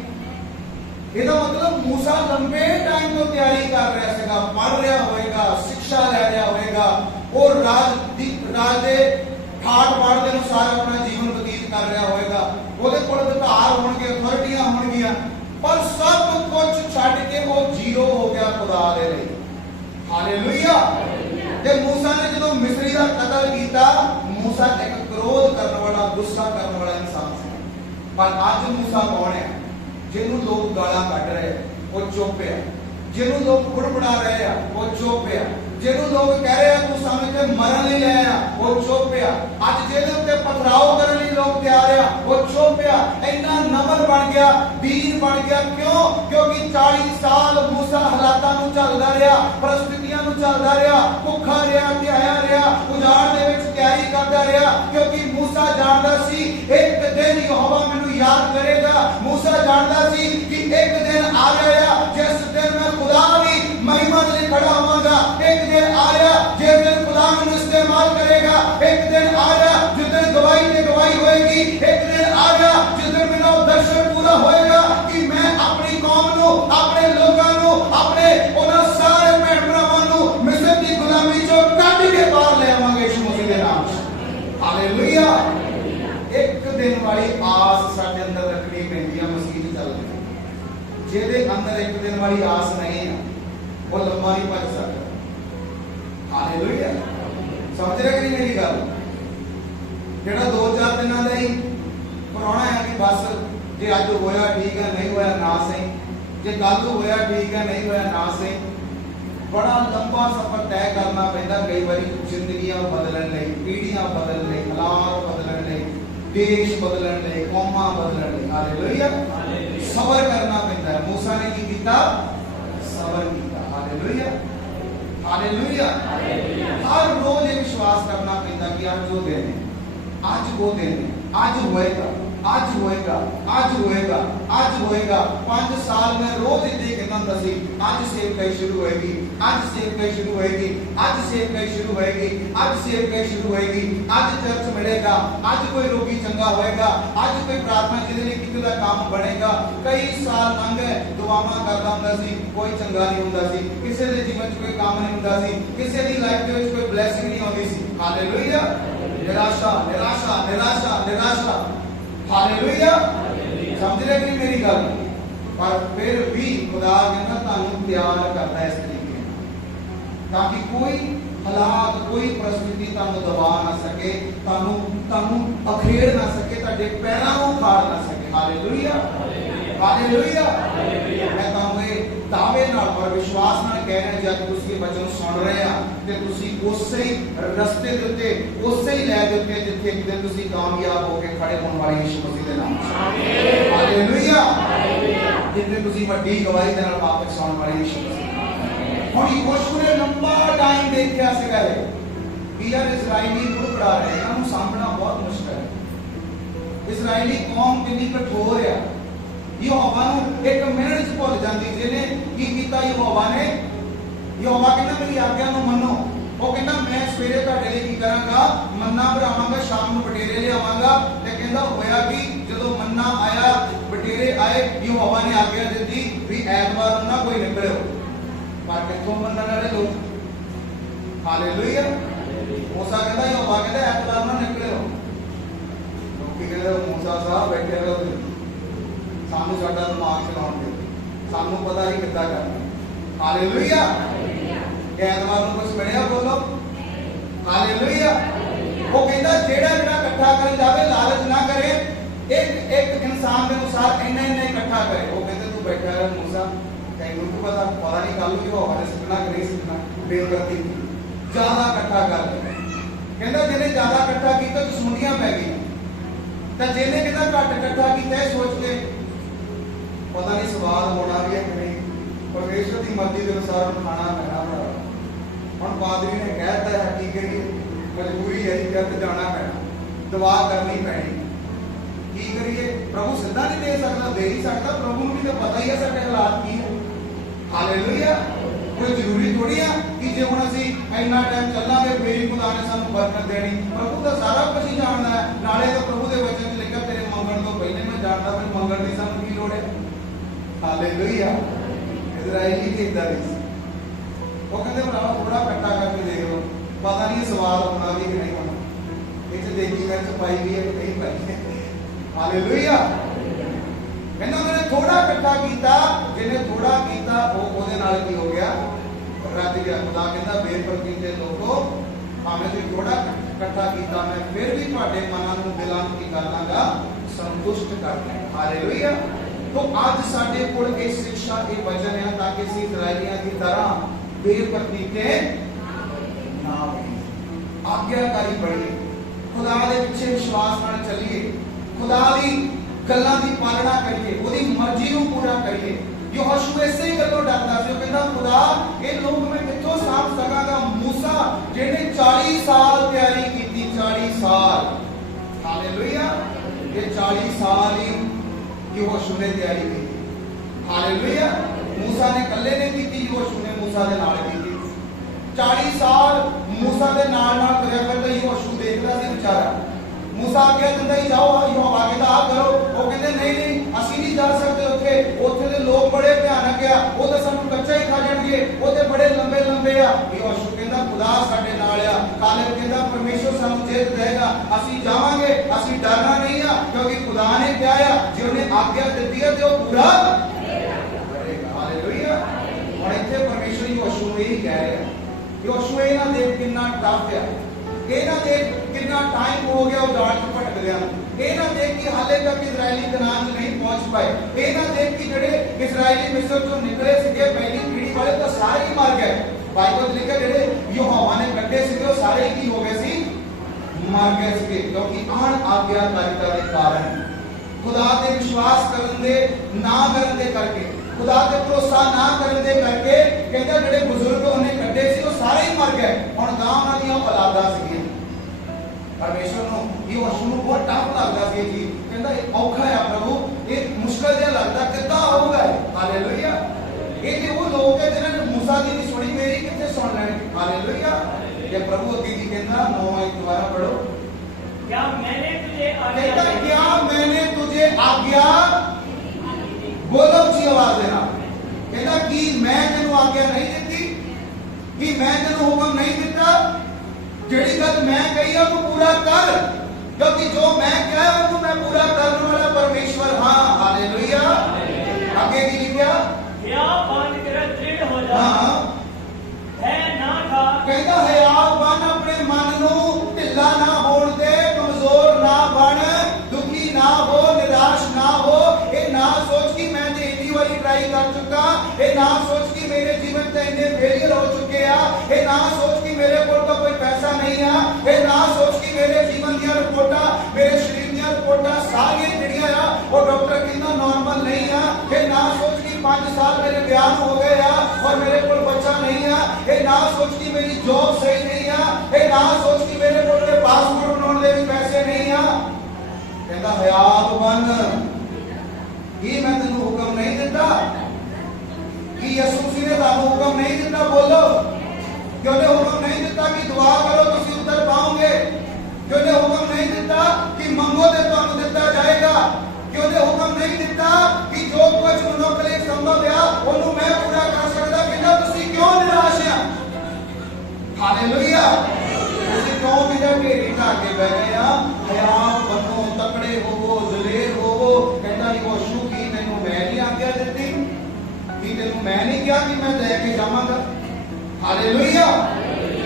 ਇਹਦਾ ਮਤਲਬ ਮੂਸਾ ਲੰਬੇ ਟਾਈਮ ਤੋਂ ਤਿਆਰੀ ਕਰ ਰਿਹਾ ਸੀਗਾ, ਪੜ੍ਹ ਰਿਹਾ ਹੋਵੇਗਾ, ਸਿੱਖਿਆ ਲੈ ਰਿਹਾ ਹੋਵੇਗਾ, ਉਹ ਰਾਜ ਦੇ ਠਾਠ ਬਾੜ ਦੇ ਅਨੁਸਾਰ ਆਪਣਾ ਜੀਵਨ ਬਤੀਤ ਕਰ ਰਿਹਾ ਹੋਵੇਗਾ, ਉਹਦੇ ਕੋਲ ਅਧਿਕਾਰ ਹੋਣਗੇ, ਅਥਾਰਟੀਆਂ ਹੋਣਗੀਆਂ, ਪਰ ਸਭ ਕੁਝ ਛੱਡ ਕੇ ਉਹ ਜ਼ੀਰੋ ਹੋ ਗਿਆ ਖੁਦਾ ਦੇ ਲਈ। ਹਾਲੇਲੂਇਆ। ਤੇ ਮੂਸਾ ਨੇ ਜਦੋਂ ਮਿਸਰੀ ਦਾ ਕਤਲ ਕੀਤਾ, ਮੂਸਾ ਇੱਕ ਕ੍ਰੋਧ ਕਰਨ ਵਾਲਾ, ਗੁੱਸਾ ਕਰਨ ਵਾਲਾ ਇਨਸਾਨ ਸੀ। ਪਰ ਅੱਜ ਮੂਸਾ ਕੌਣ ਹੈ? ਜਿਹਨੂੰ ਲੋਕ ਗਾਲਾਂ ਕੱਢ ਰਹੇ ਉਹ ਚੁੱਪ ਹੈ, ਜਿਹਨੂੰ ਲੋਕ ਬੁੜਬੁੜਾ ਰਹੇ ਆ ਉਹ ਚੁੱਪ ਹੈ, ਜਿਹਨੂੰ ਲੋਕ ਕਹਿ ਰਹੇ ਆ ਤੂੰ ਸਾਨੂੰ ਇੱਥੇ ਮਰਨ ਲਈ ਆਇਆ ਉਹ ਚੁੱਪ ਆ। ਅੱਜ ਜਿਹਦੇ ਉੱਤੇ ਪਥਰਾਓ ਕਰਨ ਲਈ ਲੋਕ ਤਿਆਰ ਆ ਉਹ ਚੁੱਪ ਆ। ਇੰਨਾ ਨਮਰ ਬਣ ਗਿਆ, ਵੀਰ ਬਣ ਗਿਆ। ਕਿਉਂ? ਕਿਉਂਕਿ 40 ਸਾਲ ਮੂਸਾ ਹਾਲਾਤਾਂ ਨੂੰ ਝੱਲਦਾ ਰਿਹਾ, ਪਰਿਸਥਿਤੀਆਂ ਨੂੰ ਝੱਲਦਾ ਰਿਹਾ, ਭੁੱਖਾ ਰਿਹਾ, ਧਿਆਇਆ ਰਿਹਾ, ਉਜਾੜ ਦੇ ਵਿੱਚ ਤਿਆਰੀ ਕਰਦਾ ਰਿਹਾ। ਕਿਉਂਕਿ ਮੂਸਾ ਜਾਣਦਾ ਸੀ ਇੱਕ ਦਿਨ ਯਹੋਵਾ ਮੈਨੂੰ ਯਾਦ ਕਰੇਗਾ। ਮੂਸਾ ਜਾਣਦਾ ਸੀ ਕਿ ਇੱਕ ਦਿਨ ਆ ਰਿਹਾ ਜਿਸ ਦਿਨ ਮੈਂ ਖੁਦਾ ਦੀ ਮਹਿਮਾ ਲਈ ਖੜਾ ਹੋਵਾਂਗਾ। ਇੱਕ ਦਿਨ ਆ ਰਿਹਾ ਜਿਸ ਦਿਨ ਖੁਦਾ ਮੈਨੂੰ ਇਸਤੇਮਾਲ ਕਰੇਗਾ। ਇੱਕ ਦਿਨ ਆ ਰਿਹਾ ਜਿਸ ਦਿਨ ਗਵਾਹੀ ਤੇ ਗਵਾਹੀ ਹੋਏਗੀ। ਇੱਕ ਦਿਨ ਆ ਰਿਹਾ ਜਿਸ ਦਿਨ ਮੇਰਾ ਦਰਸ਼ਨ ਪੂਰਾ ਹੋਏਗਾ ਕਿ ਮੈਂ ਆਪਣੀ ਕੌਮ ਨੂੰ, ਆਪਣੇ ਲੋਕਾਂ ਨੂੰ, ਆਪਣੇ ਉਹਨਾਂ ਸਾਰੇ ਭੈਣ ਭਰਾਵਾਂ ਨੂੰ ਮਿਸਰ ਦੀ ਗੁਲਾਮੀ ਚੋਂ ਕੱਢ ਕੇ ਬਾਹਰ ਲੈ ਆਵਾਂਗੇ ਯਿਸੂ ਮਸੀਹ ਦੇ ਨਾਮ 'ਚ। ਹਾਲੇਲੂਇਆ। ਇੱਕ ਦਿਨ ਵਾਲੀ ਆਸ ਸਾਡੇ ਅੰਦਰ ਰੱਖਣੀ ਪੈਂਦੀ ਹੈ ਮਸੀਹ ਦੀ ਗੱਲ ਵਿੱਚ। ਜਿਹਦੇ ਅੰਦਰ ਇੱਕ ਦਿਨ ਵਾਲੀ ਆਸ ਨਹੀਂ ਹੈ ਉਹ ਲੰਮਾ ਨਹੀਂ ਭੱਜ ਸਕਦਾ। ਹਾਲੇਲੂਇਆ। ਸਮਝ ਰਹੇ ਕਿ ਮੇਰੀ ਗੱਲ? ਜਿਹੜਾ 2-4 ਦਿਨਾਂ ਦਾ ਹੀ ਪੁਰਾਣਾ ਹੈ ਕਿ ਬਸ ਜੇ ਅੱਜ ਹੋਇਆ ਠੀਕ ਹੈ, ਨਹੀਂ ਹੋਇਆ ਨਾ ਸਹੀ, ਜੇ ਕੱਲ ਹੋਇਆ ਠੀਕ ਹੈ, ਨਹੀਂ ਹੋਇਆ ਨਾ ਸਹੀ। ਬੜਾ ਲੰਬਾ ਸਫ਼ਰ ਤੈਅ ਕਰਨਾ ਪੈਂਦਾ ਕਈ ਵਾਰੀ ਜ਼ਿੰਦਗੀਆਂ ਬਦਲਣ ਲਈ, ਪੀੜ੍ਹੀਆਂ ਬਦਲਣ ਲਈ, ਹਾਲਾਤ ਬਦਲਣ ਲਈ, ਦੇਸ਼ ਬਦਲਣ ਲਈ, ਕੌਮਾਂ ਬਦਲਣ ਲਈ। ਹਾਲੇਲੂਇਆ। ਸਬਰ ਕਰਨਾ ਪੈਂਦਾ ਹੈ। ਮੂਸਾ ਨੇ ਕੀ ਕੀਤਾ? ਸਬਰ ਕੀਤਾ। ਹਾਲੇਲੂਇਆ। ਹਾਲੇਲੂਇਆ। ਹਰ ਰੋਜ਼ ਇਹ ਵਿਸ਼ਵਾਸ ਕਰਨਾ ਪੈਂਦਾ ਕਿ ਅੱਜ ਉਹ ਦਿਨ ਹੈ, ਅੱਜ ਉਹ ਦਿਨ ਹੈ, ਅੱਜ ਹੋਏਗਾ, ਅੱਜ ਹੋਏਗਾ, ਅੱਜ ਹੋਏਗਾ, ਅੱਜ ਹੋਏਗਾ। 5 ਸਾਲ ਮੈਂ ਰੋਜ਼ ਇਹ ਕਹਿੰਦਾ ਹੁੰਦਾ ਸੀ ਅੱਜ ਸੇਵਕਾਈ ਸ਼ੁਰੂ ਹੋਏਗੀ, ਅੱਜ ਸੇਵਕਾਈ ਸ਼ੁਰੂ ਹੋਏਗੀ, ਅੱਜ ਸੇਵਕਾਈ ਸ਼ੁਰੂ ਹੋਏਗੀ, ਅੱਜ ਸੇਵਕਾਈ ਸ਼ੁਰੂ ਹੋਏਗੀ, ਅੱਜ ਚਰਚ ਮਿਲੇਗਾ, ਅੱਜ ਕੋਈ ਰੋਗੀ ਚੰਗਾ ਹੋਏਗਾ, ਅੱਜ ਕੋਈ ਪ੍ਰਾਰਥਨਾ ਜਿਹਦੇ ਲਈ ਕਿਤੇ ਦਾ ਕੰਮ ਬਣੇਗਾ। ਕਈ ਸਾਲ ਲੰਘ ਗਏ, ਦੁਆਵਾਂ ਕਰਦਾ ਹੁੰਦਾ ਸੀ, ਕੋਈ ਚੰਗਾ ਨਹੀਂ ਹੁੰਦਾ ਸੀ, ਕਿਸੇ ਦੇ ਜੀਵਨ 'ਚ ਕੋਈ ਕੰਮ ਨਹੀਂ ਹੁੰਦਾ ਸੀ, ਕਿਸੇ ਦੀ ਲਾਈਫ ਦੇ ਵਿੱਚ ਕੋਈ ਬਲੇਸਿੰਗ ਨਹੀਂ ਆਉਂਦੀ ਸੀ। ਹਾਲੇਲੂਇਆ। ਨਿਰਾਸ਼ਾ, ਨਿਰਾਸ਼ਾ, ਨਿਰਾਸ਼ਾ, ਨਿਰਾਸ਼ਾ। ਹਾਲੇਲੂਇਆ। ਸਮਝ ਰਹੇ ਕਿ ਮੇਰੀ ਗੱਲ? ਪਰ ਫਿਰ ਵੀ ਖੁਦਾ ਕਹਿੰਦਾ ਤੁਹਾਨੂੰ ਤਿਆਰ ਕਰਦਾ ਇਸ ਤਰੀਕੇ ਨਾਲ ਤਾਂ ਕਿ ਕੋਈ ਹਾਲਾਤ, ਕੋਈ ਪਰਿਸਥਿਤੀ ਤੁਹਾਨੂੰ ਦਬਾ ਨਾ ਸਕੇ, ਤੁਹਾਨੂੰ ਅਖੇੜ ਨਾ ਸਕੇ, ਤੁਹਾਡੇ ਪੈਰਾਂ ਨੂੰ ਖਾੜ ਨਾ ਸਕੇ। ਹਾਲੇਲੂਇਆ। ਹਾਲੇਲੂਇਆ। ਮੈਂ ਤੁਹਾਨੂੰ ਇਹ ਦਾਅਵੇ ਨਾਲ ਪਰ ਵਿਸ਼ਵਾਸ ਨਾਲ ਕਹਿ ਰਿਹਾ, ਜਦ ਤੁਸੀਂ ਇਹ ਵਚਨ ਸੁਣ ਰਹੇ ਆ ਤੇ ਤੁਸੀਂ ਉਸੇ ਹੀ ਰਸਤੇ ਦੇ ਉੱਤੇ, ਉਸੇ ਹੀ ਲੈ ਦੇ ਉੱਤੇ ਜਿੱਥੇ ਇੱਕ ਦਿਨ ਤੁਸੀਂ ਕਾਮਯਾਬ ਹੋ ਕੇ ਖੜੇ ਹੋਣ ਵਾਲੇ ਯਿਸੂ ਮਸੀਹ ਦੇ ਨਾਮ 'ਚ। ਹਾਲੇਲੂਇਆ। ਜਿੱਥੇ ਤੁਸੀਂ ਵੱਡੀ ਗਵਾਹੀ ਦੇ ਨਾਲ ਵਾਪਸ ਆਉਣ ਵਾਲੇ ਯਿਸੂ ਮਸੀਹ। ਹੁਣ ਯਹੋਸ਼ੂ ਨੇ ਲੰਬਾ ਟਾਈਮ ਦੇਖਿਆ ਸੀਗਾ ਕਿ ਯਾਰ ਇਸਰਾਈਲੀ ਬੁੜਬੁੜਾ ਰਹੇ, ਇਹਨਾਂ ਨੂੰ ਸਾਂਭਣਾ ਬਹੁਤ ਮੁਸ਼ਕਲ ਹੈ। ਇਸਰਾਈਲੀ ਕੌਮ ਕਿੰਨੀ ਕਠੋਰ ਆ। ਯਹੋਵਾ ਨੂੰ ਇੱਕ ਮਿੰਟ 'ਚ ਭੁੱਲ ਜਾਂਦੀ। ਜਿਹਨੇ ਕੀ ਕੀਤਾ ਯਹੋਵਾ ਨੇ? ਯਹੋਵਾ ਕਹਿੰਦਾ ਮੇਰੀ ਆਗਿਆ ਨੂੰ ਮੰਨੋ। ਉਹ ਕਹਿੰਦਾ ਮੈਂ ਸਵੇਰੇ ਤੁਹਾਡੇ ਲਈ ਕੀ ਕਰਾਂਗਾ? ਮੰਨਾ ਬਣਾਵਾਂਗਾ, ਸ਼ਾਮ ਨੂੰ ਬਟੇਰੇ ਲਿਆਵਾਂਗਾ। ਤੇ ਕਹਿੰਦਾ ਹੋਇਆ ਕਿ ਜਦੋਂ ਮੰਨਾ ਆਇਆ, ਬਟੇਰੇ ਆਏ, ਯਹੋਵਾ ਨੇ ਆਗਿਆ ਦਿੱਤੀ ਵੀ ਐਤਵਾਰ ਨੂੰ ਨਾ ਕੋਈ ਨਿਕਲਿਓ। पर कितों मनने वाले लोग। हालेलुया। मूसा कहता यहोवा कहता ऐतवार ना निकले हो। लोग कहते मूसा साहब बैठे रहो, सानू साडा दिमाग चलाउण दे, सानू पता ही किद्दां करना। हालेलुया। ऐतवार नूं कुछ मिलिया बोलो हालेलुया। वो कहता जेड़ा जेड़ा इकट्ठा करन जावे लालच ना करे, एक एक इंसान के अनुसार इन्ना इन्ना इकट्ठा करे। वो कहते तू बैठा रह मूसा, तैनूं तो पता नहीं कल नूं यहोवा ने सुनना कि नहीं सुनना, बेवकूफी ज्यादा इकट्ठा कर ले। कहता जिन्हें ज्यादा इकट्ठा किया दुश्मनियां पै गई, तो जिन्हें कहता घट इकट्ठा किया सोच के पता नहीं स्वाद होना भी है कि नहीं, परमेश्वर की मर्जी के अनुसार खाना पैना। हम पादरी ने कहता है की करिए, मजबूरी है जब जाना पैना, दुआ करनी पैनी, की करिए। प्रभु सीधा नहीं दे सकता, दे ही सकता, प्रभु को भी तो पता ही है साडे हालात की है। हालेलुया। कोई जरूरी थोड़ी है कि जे हुण असीं इन्ना टाइम चलांगे फिर ही खुदा ने सानूं बरकत देनी। प्रभु तो सारा कुछ ही जानदा है, नाले तो प्रभु दे वचन च लिखिआ तेरे मंगण तो पहले मैं जानदा फिर मंगण दी सानूं की लोड़ है। हालेलुया। इजराइली के इदां दी वो कहते भरा थोड़ा इकट्ठा करके देख लो, पता नहीं सवाल होना भी कि नहीं होना, इसे देखी मैं छपाई भी है कि नहीं पाई है। हालेलुया। कहना मैंने थोड़ा इकट्ठा किया, जिन्हें थोड़ा किया वो ओदे नाल की हो गया, रज गया। खुदा कहता बेफरकीते लोगो भावें तुसीं थोड़ा इकट्ठा किया मैं फिर भी तुहाडे मनां नूं दिलां नूं की कर लांगा, संतुष्ट कर लांगा। हालेलुया। तो आज साडे कोल इह शिक्षा इह वचन है ताकि असीं इजराइलियां की तरह बेफरकीते ना होइए, आज्ञाकारी बणीए, खुदा दे पिछे विश्वास नाल चलीए, खुदा दी गल्लां दी पालना करिए, ओदी मर्जी नूं पूरा करिए। यहोशू इसे ही गल्लों डरदा सी, कहंदा खुदा ये लोग मैं कित्थों साफ सकांगा। मूसा जिहने 40 साल तैयारी कीती, 40 साल। हालेलुया। ये 40 साल ही यहोशू ने तैयारी की। हालेलुया। मूसा ने कल्ले ने की, यहोशू ने मूसा दे नाल की। 40 साल मूसा दे नाल नाल तुरिया फिरदा यहोशू देखदा सी बेचारा। मूसा आज्ञा दिंदा ही जाओ, यहोवा कहंदा आ करो, वो कहंदे नहीं नहीं असीं नहीं जा सकदे उत्थे, उत्थे दे लोग बड़े भयानक आ, वो तो सानूं कच्चा ही खा जाणगे, वो ते बड़े लंबे लंबे आ। यहोशू कहंदा खुदा साडे नाल आ। कालेब कहंदा परमेश्वर सानूं जित देगा, असीं जावांगे, असीं डरना नहीं आ, क्योंकि खुदा ने कहा है जे उन्हें आज्ञा दित्ती है ते वो पूरा करेगा। हालेलुया। और इत्थे परमेश्वर यहोशू नूं यही कह रहा है। यहोशू ये ना देख कितना टफ है, ये ना देख कितना टाइम हो गया उजाड़ च भटकदियां, ये ना देख कि हाले तक इजरायली कनान नहीं पहुंच पाए, ये ना देख कि जेडे इजरायली मिस्र चों निकले सीगे पहली पीढ़ी वाले तो सारे ही मर गए। बाइबल लिखा जेडे यहोवा ने कड्डे सीगे वो सारे ही हो गए सी, मर गए सीगे, क्योंकि अण आज्ञाकारिता के कारण, खुदा ते विश्वास करन दे ना करन दे करके, खुदा ते भरोसा ना करन दे करके कहंदा जेडे बुजुर्ग उन्हें कड्डे सी वो सारे ही मर गए। हुण गां उन्हां दी औलादां सीगीਆਂ। परमेश्वर नूं यहोशू नूं बहुत टफ लगदा सी जी, कहंदा ये औखा है प्रभु, ये मुश्किल जिहा लगदा, किद्दां होऊगा। हालेलुया। ये ते वो लोग है जिन्हां ने मूसा दी नहीं सुनी, मेरी कित्थे सुन लैणी। हालेलुया। ये प्रभु अगे की कहंदा 9 दोबारा पढ़ो, क्या मैंने तुझे कहता क्या मैंने तुझे आज्ञा, बोलो ऊंची आवाज देना, कहता कि मैं तेनू आज्ञा नहीं देती, कि मैं तेनू हुक्म नहीं दिता, जेड़ी गल मैं कही है वो पूरा कर, क्योंकि जो मैं कहा है वो मैं पूरा करने वाला परमेश्वर। हाँ हालेलुया। आगे की लिखा क्या बांध कर दृढ़ हो जा, हाँ है ना था, कहता है आप बन अपने मन नू ढिला ना होण दे, कमजोर ना बन, दुखी ना हो, निराश ना हो। ये ना सोच कि मैं ते इतनी बारी ट्राई कर चुका, ये ना सोच कि मेरे जीवन ते इन्ने फेलियर हो चुके आ, ये ना सोच कि मेरे कोल तो कोई पैसा नहीं आ, ये ना सोच कि मेरे जीवन दी रिपोर्टां, मेरे शरीर दी रिपोर्टां सारी जिहड़ियां आ वो डॉक्टर कहंदा नॉर्मल नहीं आ। ये ना सोच कि 5 साल मेरे ब्याह हो गए आ और मेरे कोल बच्चा नहीं आ, ये ना सोच कि मेरी जॉब सही नहीं आ, ये ना सोच कि मेरे कोल पासपोर्ट बनाने दे भी पैसे नहीं आ। कहंदा हयात बन, कि मैं तेनू हुक्म नहीं दिता, कि यसू मसीह ने तानू हुक्म नहीं दिता, बोलो क्यों ने हुक्म नहीं दिता कि दुआ करो तुसीं उत्तर पाओगे, क्यों ने हुक्म नहीं दिता कि मंगो ते तुहानू दिता जाएगा, क्यों ने हुक्म नहीं दिता कि जो कुछ मनुख लिए संभव है ओनू मैं पूरा कर सकदा, कि ना तुसीं क्यों कि तेनू मैं नहीं किया कि मैं लेके जावांगा। हालेलुया।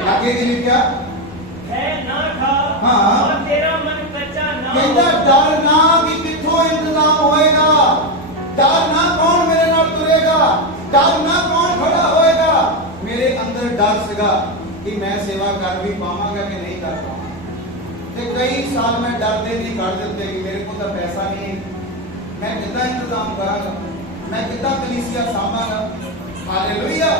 आगे की लिखा है ना खा हाँ। और तेरा मन कच्चा ना कहता डर ना कि किथों इंतजाम होएगा, डर ना कौन मेरे नाल तुरेगा, डर ना कौन खड़ा होएगा। मेरे अंदर डर सीगा कि मैं सेवा कर भी पावांगा कि नहीं कर पावांगा। ते कई साल मैं डरदे नहीं कर दिते कि मेरे को तो पैसा नहीं, मैं कितना इंतजाम करांगा, मैं कितना कलीसिया सामांगा। हालेलुया।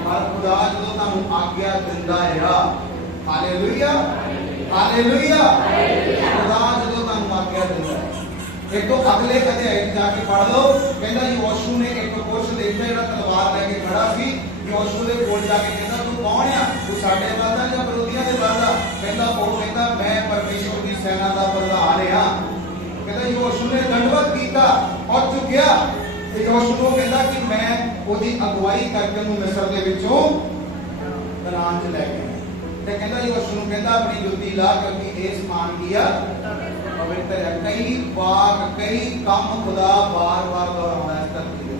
पर खुदा जो तुहानू आज्ञा दिंदा है, हालेलुया हालेलुया, खुदा जो तुहानू आज्ञा दिंदा है। एक तो अगले अध्याय जाके पढ़ लो, कहंदा योशू ने एक पुरुष देखा जिहड़ा तलवार लेके खड़ा सी। योशू दे कोल जाके कहंदा तू कौन आ, तू साडे वाला या विरोधियां दे वाला। कहंदा वो कहंदा मैं परमेश्वर दी सेना दा प्रधान हां। कहंदा योशू ने दंडवत कीता और झुकिया ते योशू ਨੂੰ ਕਹਿੰਦਾ कि मैं ਉਹਦੀ ਅਗਵਾਈ ਕਰਕੇ ਉਹਨੂੰ ਮਿਸਰ ਦੇ ਵਿੱਚੋਂ ਕਨਾਨ ਚ ਲੈ ਗਿਆ। ਤੇ ਕਹਿੰਦਾ ਯੋਸ਼ੂ ਨੂੰ ਕਹਿੰਦਾ ਆਪਣੀ ਜੁੱਤੀ ਲਾ ਕਿਉਂਕਿ ਇਹ ਸਮਾਨ ਕੀ ਆ ਪਵਿੱਤਰ ਹੈ। ਕਈ ਵਾਕ ਕਈ ਕੰਮ ਖੁਦਾ ਬਾਰ-ਬਾਰ ਦੁਹਰਾਉਂਦਾ ਇਸ ਧਰਤੀ ਤੇ।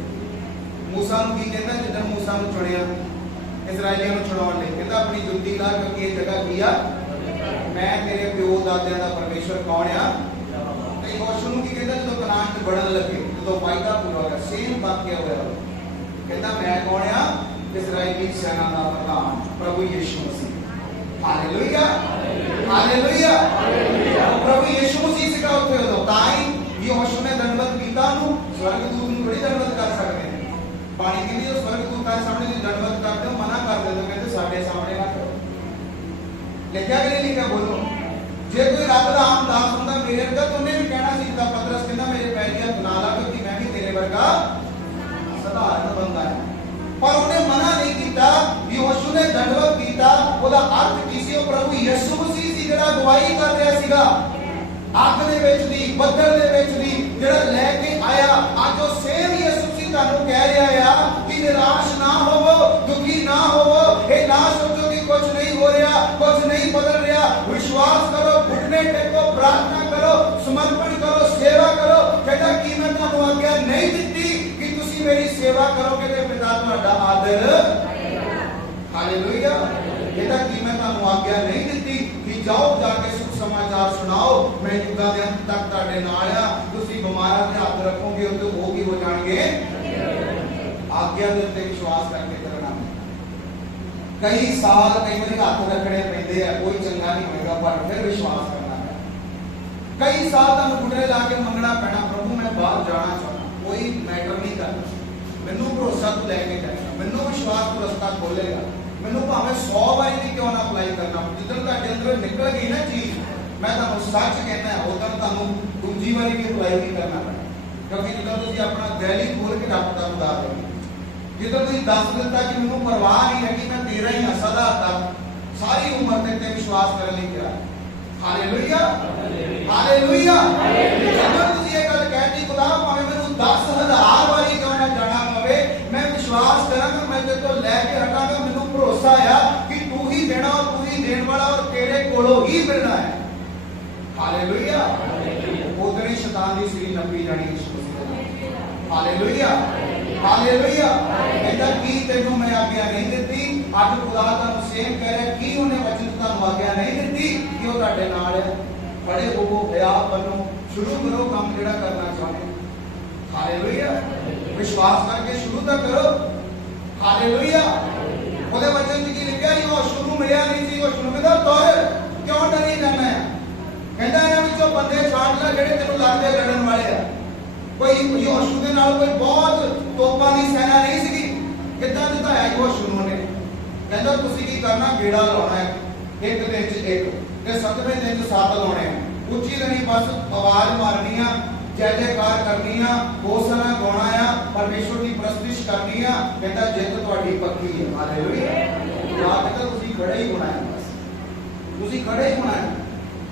ਮੂਸਾ ਨੂੰ ਕੀ ਕਹਿੰਦਾ ਜਦੋਂ ਮੂਸਾ ਨੂੰ ਚੁਣਿਆ ਇਜ਼ਰਾਈਲੀਆਂ ਨੂੰ ਛੁਡਾਉਣ ਲਈ, ਕਹਿੰਦਾ ਆਪਣੀ ਜੁੱਤੀ ਲਾ ਕਿਉਂਕਿ ਇਹ ਜਗ੍ਹਾ ਕੀ ਆ ਮੈਂ ਤੇਰੇ ਪਿਓ ਦਾਦਿਆਂ ਦਾ ਪਰਮੇਸ਼ਵਰ ਕੌਣ ਆ। ਤੇ ਯੋਸ਼ੂ ਨੂੰ ਕੀ ਕਹਿੰਦਾ ਜਦੋਂ ਕਨਾਨ ਚ ਵੜਨ ਲੱਗੇ, ਜਦੋਂ ਵਾਅਦਾ ਪੂਰਾ ਹੋਇਆ, ਸੇਮ ਵਾਕਿਆ ਹੋਇਆ, ਕਹਿੰਦਾ ਮੈਂ ਕੌਣ ਆ, ਇਜ਼ਰਾਈਲੀ ਸੈਨਾ ਦਾ ਪ੍ਰਧਾਨ ਪ੍ਰਭੂ ਯਿਸੂ ਮਸੀਹ। हालेलुया हालेलुया प्रभु यीशु मसीह से का उत्थे होता है। योशू ने दंडवत कीता नु, स्वर्गदूत नु थोड़ी दंडवत कर सकते हैं। पानी के लिए स्वर्गदूत का सामने दी दंडवत करते हो, मना कर देते हो, कहते साडे सामने ना करो। लिखा कि नहीं लिखा बोलो। जे कोई रब दा आम दास हुंदा मेरे वर्गा तो उन्हें भी कहना सी दा पतरस कहंदा मेरे पैर हत्थ ना ला क्योंकि मैं भी तेरे वर्गा साधारण बंदा है। पर उन्हें मना नहीं किया। योशू ने दंडवत किया, ਉਹਦਾ अर्थ की सी, प्रभु यीशु मसीह सी ਜਿਹੜਾ ਗਵਾਹੀ ਕਰ ਰਿਹਾ ਸੀਗਾ ਅੱਗ ਦੇ ਵਿੱਚ ਦੀ ਬੱਦਲ ਦੇ ਵਿੱਚ ਦੀ ਜਿਹੜਾ ਲੈ ਕੇ ਆਇਆ। ਅੱਜ ਉਹ ਸੇਮ ਯਿਸੂ ਸੀ ਤੁਹਾਨੂੰ ਕਹਿ ਰਿਹਾ ਆ ਕਿ ਨਿਰਾਸ਼ ਨਾ ਹੋਵੋ, ਦੁਖੀ ਨਾ ਹੋਵੋ, ਇਹ ਨਾ ਸੋਚੋ ਕਿ ਕੁਝ ਨਹੀਂ ਹੋ ਰਿਹਾ, ਕੁਝ ਨਹੀਂ ਬਦਲ ਰਿਹਾ। ਵਿਸ਼ਵਾਸ ਕਰੋ, ਘੁਟਨੇ ਟੇਕੋ, ਪ੍ਰਾਰਥਨਾ ਕਰੋ, ਸਮਰਪਣ ਕਰੋ, ਸੇਵਾ ਕਰੋ। ਕਹਿੰਦਾ ਕਿ ਮੈਂ ਤੁਹਾਨੂੰ ਆਗਿਆ ਨਹੀਂ ਦਿੱਤੀ ਕਿ ਤੁਸੀਂ ਮੇਰੀ ਸੇਵਾ ਕਰੋਗੇ ਤੇ ਪਿਤਾ ਤੁਹਾਡਾ ਆਦਰ। हालेलुया। कहता कि मैं ਤੁਹਾਨੂੰ ਆਗਿਆ ਨਹੀਂ ਦਿੱਤੀ ਕਿ ਜਾਓ ਜਾ ਕੇ ਸੁਖ ਸਮਾਚਾਰ ਸੁਣਾਓ, ਮੈਂ ਯੁੱਗਾਂ ਦੇ ਅੰਤ ਤੱਕ ਤੁਹਾਡੇ ਨਾਲ ਆ। ਤੁਸੀਂ ਬਿਮਾਰਾਂ ਤੇ ਹੱਥ ਰੱਖੋਗੇ ਤੇ ਉਹ ਕੀ ਹੋ ਜਾਣਗੇ। ਆਗਿਆ ਦੇ ਉੱਤੇ ਵਿਸ਼ਵਾਸ ਕਰਕੇ ਕਰਨਾ। ਕਈ ਸਾਲ ਕਈ ਵਾਰੀ ਹੱਥ ਰੱਖਣੇ ਪੈਂਦੇ ਆ, ਕੋਈ ਚੰਗਾ ਨਹੀਂ ਹੋਏਗਾ ਪਰ ਫਿਰ ਵਿਸ਼ਵਾਸ ਕਰਨਾ ਹੈ। ਕਈ ਸਾਲ ਤੁਹਾਨੂੰ ਗੁੱਟਰੇ ਲਾ ਕੇ ਮੰਗਣਾ ਪੈਣਾ, ਪ੍ਰਭੂ ਮੈਂ ਬਾਹਰ ਜਾਣਾ ਚਾਹੁੰਦਾ, ਕੋਈ ਮੈਟਰ ਨਹੀਂ ਕਰਦਾ, ਮੈਨੂੰ ਭਰੋਸਾ ਤੂੰ ਲੈ ਕੇ ਜਾਏਗਾ, ਮੈਨੂੰ ਵਿਸ਼ਵਾਸ ਤੂੰ ਰਸਤਾ ਖੋਲੇਗਾ, ਮੈਨੂੰ ਭਾਵੇਂ 100 ਵਾਰੀ ਵੀ ਕਿਉਂ ਨਾ ਅਪਲਾਈ ਕਰਨਾ। ਜਦੋਂ ਤੁਹਾਡੇ ਅੰਦਰ ਨਿਕਲ ਗਈ ਨਾ ਚੀਜ਼, ਮੈਂ ਤੁਹਾਨੂੰ ਸੱਚ ਕਹਿੰਦਾ ਉਦੋਂ ਤੁਹਾਨੂੰ ਦੂਜੀ ਵਾਰੀ ਵੀ ਅਪਲਾਈ ਨਹੀਂ ਕਰਨਾ ਪੈਣਾ। ਕਿਉਂਕਿ ਜਦੋਂ ਤੁਸੀਂ ਆਪਣਾ ਦਿਲ ਹੀ ਖੋਲ ਕੇ ਰੱਬ ਦਾ ਖੁਦਾ ਦੇ, ਜਦੋਂ ਤੁਸੀਂ ਦੱਸ ਦਿੱਤਾ ਕਿ ਮੈਨੂੰ ਪਰਵਾਹ ਨਹੀਂ ਹੈਗੀ, ਮੈਂ ਤੇਰਾ ਹੀ ਹਾਂ ਸਦਾ ਤੱਕ, ਸਾਰੀ ਉਮਰ ਤੇ ਵਿਸ਼ਵਾਸ ਕਰਨ ਲਈ ਤਿਆਰ। Hallelujah hallelujah. ਜਦੋਂ ਤੁਸੀਂ ਇਹ ਗੱਲ ਕਹਿਤੀ ਖੁਦਾ ਭਾਵੇਂ ਮੈਨੂੰ 10,000 ਵਾਰੀ ਕਿਉਂ ਨਾ ਜਾਣਾ ਪਵੇ, ਮੈਂ ਵਿਸ਼ਵਾਸ ਕਰਾਂਗਾ, ਮੈਂ ਤੇਰੇ ਤੋਂ ਲੈ ਕੇ ਹਟਾਂਗਾ। ਮੈਨੂੰ ਭਰੋਸਾ ਆ ਕਿ ਤੂੰ ਹੀ ਦੇਣਾ ਔਰ ਤੂੰ ਹੀ ਦੇਣ ਵਾਲਾ ਔਰ ਤੇਰੇ ਕੋਲੋਂ ਹੀ ਮਿਲਣਾ ਹੈ। ਹਾਲੇਲੂਇਆ। ਉਦੋਂ ਹੀ ਸ਼ੈਤਾਨ ਦੀ ਸੀਰੀ ਨੱਪੀ ਜਾਣੀ ਯਿਸੂ ਮਸੀਹ ਦੇ ਨਾਮ। Hallelujah hallelujah. ਕਹਿੰਦਾ ਕੀ ਤੈਨੂੰ ਮੈਂ ਆਗਿਆ ਨਹੀਂ ਦਿੱਤੀ। ਅੱਜ ਖੁਦਾ ਤੁਹਾਨੂੰ ਸੇਮ ਕਹਿ ਰਿਹਾ ਕਿ ਉਹਨੇ ਵਚਨ ਤੁਹਾਨੂੰ ਆਗਿਆ ਨਹੀਂ ਦਿੱਤੀ ਕਿ ਉਹ ਤੁਹਾਡੇ ਨਾਲ ਹੈ। ਬੜੇ ਹੋਵੋ, ਆਪ ਵੱਲੋਂ ਸ਼ੁਰੂ ਕਰੋ ਕੰਮ ਜਿਹੜਾ ਕਰਨਾ ਚਾਹੁੰਦੇ। ਹਾਲੇਲੂਇਆ। ਵਿਸ਼ਵਾਸ ਕਰਕੇ ਸ਼ੁਰੂ ਤਾਂ ਕਰੋ। ਹਾਲੇਲੂਇਆ। ਉਹਦੇ ਵਚਨ ਚ ਕੀ ਲਿਖਿਆ? ਯਿਸੂ ਨੂੰ ਮਿਲਿਆ ਨਹੀਂ ਸੀ, ਯਿਸੂ ਨੂੰ ਕਹਿੰਦਾ ਤੁਰ, ਕਿਉਂ ਡਰੀ ਜਾਂਦਾ ਹੈ? ਕਹਿੰਦਾ ਇਹਨਾਂ ਵਿੱਚੋਂ ਬੰਦੇ ਛਾਂਟ ਲੈ ਜਿਹੜੇ ਤੈਨੂੰ ਲੱਗਦੇ ਲੜਨ ਵਾਲੇ ਆ। ਕੋਈ ਯਿਸੂ ਦੇ ਨਾਲ ਕੋਈ ਬਹੁਤ ਤੋਪਾਂ ਦੀ ਸੈਨਾ ਨਹੀਂ ਸੀਗੀ। ਕਿੱਦਾਂ ਜਿਤਾਇਆ ਯਿਸੂ ਨੂੰ ਨੇ? ਕਹਿੰਦਾ ਤੁਸੀਂ ਕੀ ਕਰਨਾ, ਗੇੜਾ ਲਾਉਣਾ ਹੈ ਇੱਕ ਦਿਨ ਚ ਇੱਕ, ਤੇ 7ਵੇਂ ਦਿਨ ਚ 7 ਲਾਉਣੇ। ਉੱਚੀ ਦੇਣੀ ਬਸ ਆਵਾਜ਼ ਮਾਰਨੀ ਆ, ਜੈ ਜੈਕਾਰ ਕਰਨੀ ਆ, ਹੋਸਨਾ ਗਾਉਣਾ ਆ, ਪਰਮੇਸ਼ਵਰ ਦੀ ਪ੍ਰਸਤਿਸ਼ ਕਰਨੀ ਆ। ਕਹਿੰਦਾ ਜਿੱਤ ਤੁਹਾਡੀ ਪੱਕੀ ਹੈ। ਹਾਲੇਲੂਇਆ। ਯਾਦ ਕਹਿੰਦਾ ਤੁਸੀਂ ਖੜੇ ਹੀ ਹੋਣਾ ਹੈ, ਬਸ ਤੁਸੀਂ ਖੜੇ ਹੀ ਹੋਣਾ ਹੈ।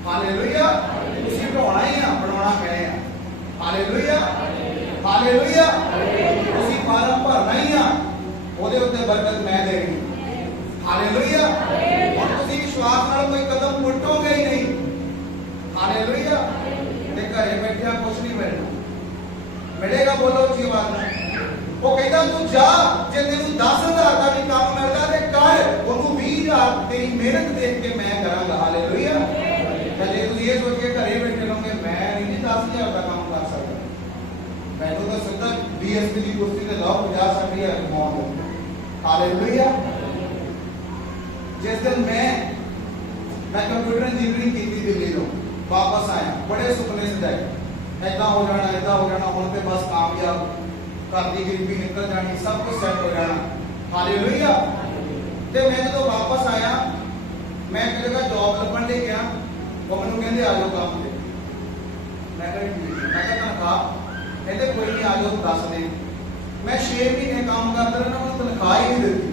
ਹਾਲੇਲੂਇਆ। ਤੁਸੀਂ ਢਾਉਣਾ ਹੀ ਆ, ਬਣਾਉਣਾ ਮੈਂ ਆ। Hallelujah hallelujah. ਤੁਸੀਂ ਫਾਰਮ ਭਰਨਾ ਹੀ ਆ, ਉਹਦੇ ਉੱਤੇ ਬਰਕਤ ਮੈਂ ਦੇਣੀ। ਹਾਲੇਲੂਇਆ। ਹੁਣ ਤੁਸੀਂ ਵਿਸ਼ਵਾਸ ਨਾਲ ਕੋਈ ਕਦਮ ਪੁੱਟੋਗੇ ਹੀ ਨਹੀਂ। ਹਾਲੇਲੂਇਆ। ਤੇ ਘਰੇ ਬੈਠਿਆ ਕੁਝ ਨਹੀਂ ਮਿਲਣਾ, ਮਿਲੇਗਾ ਬੋਲੋ ਉੱਚੀ ਆਵਾਜ਼ ਨਾਲ। ਉਹ ਕਹਿੰਦਾ ਕਹਿੰਦਾ ਤੂੰ ਜਾ, ਜੇ ਤੈਨੂੰ 10,000 ਦਾ ਵੀ ਕੰਮ ਮਿਲਦਾ ਤੇ ਕਰ, ਉਹਨੂੰ 20,000 ਤੇਰੀ ਮਿਹਨਤ ਦੇਖ ਕੇ ਮੈਂ ਕਰਾਂਗਾ। ਹਾਲੇਲੂਇਆ। ਤਾਂ ਜੇ ਤੁਸੀਂ ਇਹ ਸੋਚ ਕੇ ਘਰੇ ਬੈਠੇ ਰਹੋਗੇ ਮੈਂ ਨਹੀਂ ਜੀ 10,000 ਦਾ ਕੰਮ ਕਰ ਸਕਦਾ, ਮੈਨੂੰ ਤਾਂ ਸਿੱਧਾ ਡੀਐਸਪੀ ਦੀ ਕੁਰਸੀ ਤੇ ਲਾਓ 50-60,000 ਕਮਾਉਣ। ਹਾਲੇਲੂਇਆ। ਜਿਸ ਦਿਨ ਮੈਂ ਕੰਪਿਊਟਰ ਇੰਜੀਨੀਅਰਿੰਗ ਕੀਤੀ ਦਿੱਲੀ ਤੋਂ ਵਾਪਸ ਆਇਆ, ਬੜੇ ਸੁਪਨੇ ਸਜਾਏ, ਏਦਾਂ ਹੋ ਜਾਣਾ ਏਦਾਂ ਹੋ ਜਾਣਾ, ਹੁਣ ਤੇ ਬਸ ਕਾਮਯਾਬ, ਘਰ ਦੀ ਗਰੀਬੀ ਨਿਕਲ ਜਾਣੀ, ਸਭ ਕੁਝ ਸੈੱਟ ਹੋ ਜਾਣਾ। ਹਾਲੇਲੂਇਆ। ਤੇ ਮੈਂ ਜਦੋਂ ਵਾਪਸ ਆਇਆ, ਮੈਂ ਇੱਕ ਜਗ੍ਹਾ ਜੌਬ ਲੱਭਣ ਲਈ ਗਿਆ, ਉਹ ਮੈਨੂੰ ਕਹਿੰਦੇ ਆ ਜਾਓ ਕੰਮ ਤੇ। ਮੈਂ ਕਿਹਾ ਠੀਕ ਹੈ। ਮੈਂ ਕਿਹਾ ਤਨਖਾਹ? ਕਹਿੰਦੇ ਕੋਈ ਨਹੀਂ ਆ ਜਾਓ ਦੱਸ ਦੇ। ਮੈਂ 6 ਮਹੀਨੇ ਕੰਮ ਕਰਦਾ ਰਿਹਾ, ਮੈਨੂੰ ਤਨਖਾਹ ਹੀ ਨਹੀਂ ਦਿੱਤੀ।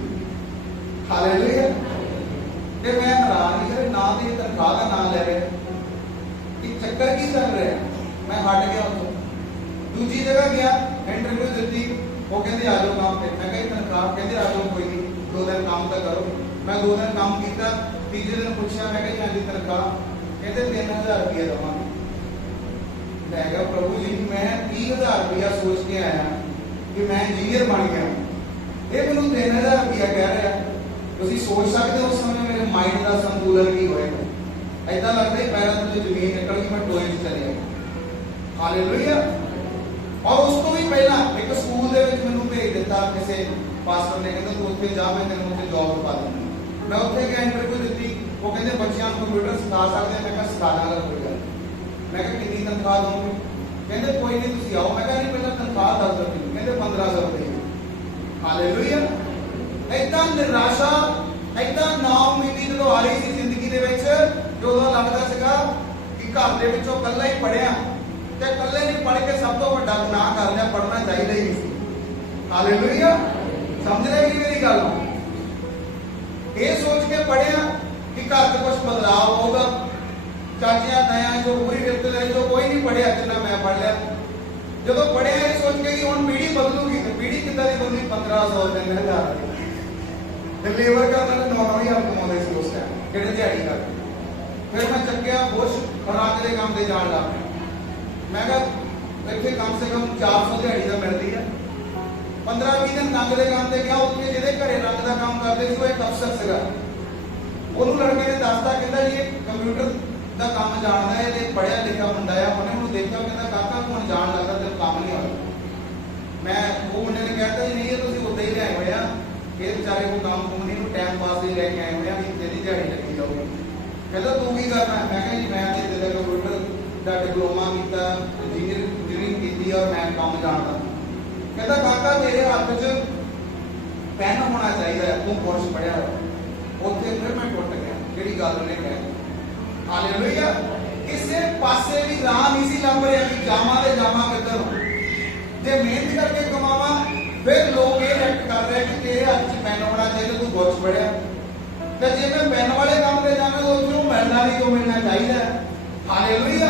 ਹਾਲੇਲੂਇਆ। ਤੇ ਮੈਂ ਹੈਰਾਨ ਨਹੀਂ ਕਰੇ ਨਾ ਤੇ ਤਨਖਾਹ ਦਾ ਨਾਂ ਲੈ ਰਿਹਾ, ਕਿ ਚੱਕਰ ਕੀ ਚੱਲ ਰਿਹਾ। ਮੈਂ ਹਟ ਗਿਆ ਉੱਥੋਂ, ਦੂਜੀ ਜਗ੍ਹਾ ਗਿਆ, ਇੰਟਰਵਿਊ ਦਿੱਤੀ, ਉਹ ਕਹਿੰਦੇ ਆ ਜਾਓ ਕੰਮ ਤੇ। ਮੈਂ ਕਿਹਾ ਤਨਖਾਹ? ਕਹਿੰਦੇ ਆ ਜਾਓ ਕੋਈ ਨਹੀਂ, 2 ਦਿਨ ਕੰਮ ਤਾਂ ਕਰੋ। ਮੈਂ 2 ਦਿਨ ਕੰਮ ਕੀਤਾ, ਤੀਜੇ ਦਿਨ ਪੁੱਛਿਆ, ਮੈਂ ਕਿਹਾ ਹਾਂਜੀ ਤਨਖਾਹ? ਕਹਿੰਦੇ 3,000 ਰੁਪਇਆ ਦਵਾਂਗੇ। ਮੈਂ ਕਿਹਾ ਪ੍ਰਭੂ ਜੀ ਮੈਂ 30,000 ਰੁਪਇਆ ਸੋਚ ਕੇ ਆਇਆ ਕਿ ਮੈਂ ਇੰਜੀਨੀਅਰ ਬਣ ਗਿਆ, ਇਹ ਮੈਨੂੰ 3,000 ਰੁਪਇਆ ਕਹਿ ਰਿਹਾ। ਤੁਸੀਂ ਸੋਚ ਸਕਦੇ ਹੋ ਉਸ ਸਮੇਂ ਮੇਰੇ ਮਾਈਂਡ ਦਾ ਸੰਤੁਲਨ ਕੀ ਹੋਏਗਾ। ਏਦਾਂ ਲੱਗਦਾ ਹੀ ਪੈਰਾਂ ਤੋਂ ਜ਼ਮੀਨ ਨਿਕਲ ਗਈ, ਮੈਂ ਟੋਏ 'ਚ ਚਲਿਆ। ਹਾਲੇਲੂਇਆ। ਔਰ ਉਸ ਤੋਂ ਵੀ ਪਹਿਲਾਂ ਇੱਕ ਸਕੂਲ ਦੇ ਵਿੱਚ ਮੈਨੂੰ ਭੇਜ ਦਿੱਤਾ ਕਿਸੇ ਪਾਸਟਰ ਨੇ, ਕਹਿੰਦਾ ਤੂੰ ਉੱਥੇ ਜਾ, ਮੈਂ ਤੈਨੂੰ ਉੱਥੇ ਜੌਬ ਪਾ ਦੂੰਗਾ। ਮੈਂ ਉੱਥੇ ਗਿਆ, ਇੰਟਰਵਿਊ ਦਿੱਤੀ, ਉਹ ਕਹਿੰਦੇ ਬੱਚਿਆਂ ਨੂੰ ਕੰਪਿਊਟਰ ਸਿਖਾ ਸਕਦੇ। ਮੈਂ ਕਿਹਾ ਸਿਖਾ ਦਾਂਗਾ, ਕੋਈ ਗੱਲ। ਮੈਂ ਕਿਹਾ ਕਿੰਨੀ ਤਨਖਾਹ ਦਊਂਗੇ? ਕਹਿੰਦੇ ਕੋਈ ਨਹੀਂ ਤੁਸੀਂ ਆਓ। ਮੈਂ ਕਿਹਾ ਨਹੀਂ ਪਹਿਲਾਂ ਤਨਖਾਹ ਦੱਸ ਦਿਓ। ਕਹਿੰਦੇ 1,500 ਰੁਪਏ। ਹਾਲੇਲੂਇਆ। ਏਦਾਂ ਨਿਰਾਸ਼ਾ, ਏਦਾਂ ਨਾਉਮੀਦੀ ਜਦੋਂ ਆ ਰਹੀ ਸੀ ਜ਼ਿੰਦਗੀ ਦੇ ਵਿੱਚ, ਜਦੋਂ ਲੱਗਦਾ ਸੀਗਾ ਕਿ ਘਰ ਦੇ ਵਿੱਚੋਂ ਇਕੱਲਾ ਹੀ ਪੜਿਆ ਤੇ ਇਕੱਲੇ ਨਹੀਂ ਪੜ ਕੇ ਸਭ ਤੋਂ ਵੱਡਾ ਗੁਨਾਹ ਕਰ ਲਿਆ, ਪੜਨਾ ਚਾਹੀਦਾ ਹੀ ਨਹੀਂ ਸੀ। ਹਾਲੇਲੂਇਆ। ਸਮਝ ਰਹੇ ਕਿ ਮੇਰੀ ਗੱਲ? ਇਹ ਸੋਚ ਕੇ ਪੜਿਆ ਕਿ ਘਰ 'ਚ ਕੁਝ ਬਦਲਾਅ ਹੋਊਗਾ, ਚਾਚਿਆਂ ਤਾਇਆਂ ਜੋ ਪੂਰੀ ਰਿਸ਼ਤੇਦਾਰੀ ਜੋ ਕੋਈ ਨਹੀਂ ਪੜਿਆ ਜਿੰਨਾ ਮੈਂ ਪੜ ਲਿਆ। ਜਦੋਂ ਪੜਿਆ ਇਹ ਸੋਚ ਕੇ ਕਿ ਹੁਣ ਪੀੜ੍ਹੀ ਬਦਲੂਗੀ, ਤੇ ਪੀੜ੍ਹੀ ਕਿੱਦਾਂ ਦੀ ਬਦਲੀ? 1,500 3,000 ਤੇ ਲੇਬਰ ਕਰਨ ਵਾਲੇ 9,000 ਕਮਾਉਂਦੇ ਸੀ ਉਸ ਟਾਈਮ, ਜਿਹੜੇ ਦਿਹਾੜੀ ਕਰਦੇ। ਫਿਰ ਮੈਂ ਚੱਕਿਆ ਬੁਸ਼ ਰੰਗ ਦੇ ਕੰਮ ਤੇ ਜਾਣ ਲੱਗ ਪਿਆ। ਮੈਂ ਕਿਹਾ ਇੱਥੇ ਕਮ ਸੇ ਕਮ 400 ਦਿਹਾੜੀ ਦਾ ਮਿਲਦੀ ਹੈ। 15-20 ਦਿਨ ਰੰਗ ਦੇ ਕੰਮ ਤੇ ਗਿਆ, ਉੱਥੇ ਜਿਹਦੇ ਘਰੇ ਰੰਗ ਦਾ ਕੰਮ ਕਰਦੇ ਸੀ ਉਹ ਇੱਕ ਅਫਸਰ ਸੀਗਾ। ਉਹਨੂੰ ਲੜਕੇ ਨੇ ਦੱਸਤਾ, ਕਹਿੰਦਾ ਜੀ ਇਹ ਕੰਪਿਊਟਰ ਦਾ ਕੰਮ ਜਾਣਦਾ ਹੈ, ਤੇ ਪੜਿਆ ਲਿਖਿਆ ਮੁੰਡਾ ਆ। ਉਹਨੇ ਮੈਨੂੰ ਦੇਖਿਆ, ਕਹਿੰਦਾ ਕਾਕਾ ਤੂੰ ਹੁਣ ਜਾਣ ਲੱਗਾ, ਤੈਨੂੰ ਕੰਮ ਨਹੀਂ ਆਉਂਦਾ। ਮੈਂ ਉਹ ਮੁੰਡੇ ਨੇ ਕਹਿਤਾ ਜੀ ਨਹੀਂ ਇਹ ਤੁਸੀਂ ਉੱਦਾਂ ਹੀ ਲਿਆਏ ਹੋਏ ਆ, ਇਹ ਵਿਚਾਰੇ ਕੋ ਕੰਮ ਕੁਮ ਨਹੀਂ, ਨੂੰ ਟਾਈਮ ਪਾਸ ਲਈ ਲੈ ਕੇ ਆਏ ਹੋਏ ਆ, ਵੀ ਤੇਰੀ ਦਿਹਾੜੀ ਲੱਗੀ ਜਾਊਗੀ। ਕਹਿੰਦਾ ਤੂੰ ਕੀ ਕਰਨਾ? ਮੈਂ ਕਿਹਾ ਜੀ ਮੈਂ ਤੇ ਤੇਰੇ ਕੰਪਿਊਟਰ ਦਾ ਡਿਪਲੋਮਾ ਕੀਤਾ, ਇੰਜੀਨੀਅਰਿੰਗ ਕੀਤੀ ਔਰ ਮੈਂ ਕੰਮ ਜਾਣਦਾ। ਕਹਿੰਦਾ ਕਾਕਾ ਤੇਰੇ ਹੱਥ 'ਚ ਪੈਨ ਹੋਣਾ ਚਾਹੀਦਾ, ਤੂੰ ਕੋਰਸ ਪੜਿਆ ਹੋਇਆ। ਉੱਥੇ ਫਿਰ ਮੈਂ ਟੁੱਟ ਗਿਆ ਜਿਹੜੀ ਗੱਲ ਉਹਨੇ ਕਹਿ। ਹਾਲੇਲੂਇਆ। ਕਿਸੇ ਪਾਸੇ ਵੀ ਰਾਹ ਨਹੀਂ ਸੀ ਲੱਭ ਰਿਹਾ ਕਿ ਜਾਵਾਂ ਤੇ ਜਾਵਾਂ ਕਿੱਧਰ। ਜੇ ਮਿਹਨਤ ਕਰਕੇ ਕਮਾਵਾਂ, ਫਿਰ ਲੋਕ ਇਹ ਐਕਟ ਕਰ ਰਹੇ ਕਿ ਤੇਰੇ ਹੱਥ 'ਚ ਪੈਨ ਹੋਣਾ ਚਾਹੀਦਾ, ਤੂੰ ਕੋਰਸ ਪੜਿਆ। ਤੇ ਜੇ ਮੈਂ ਪੈਨ ਵਾਲੇ ਕੰਮ ਤੇ ਜਾਣਾ ਤਾਂ ਉੱਥੋਂ ਮਿਲਣਾ ਨਹੀਂ, ਜੋ ਮਿਲਣਾ ਚਾਹੀਦਾ। ਹਾਲੇਲੂਇਆ।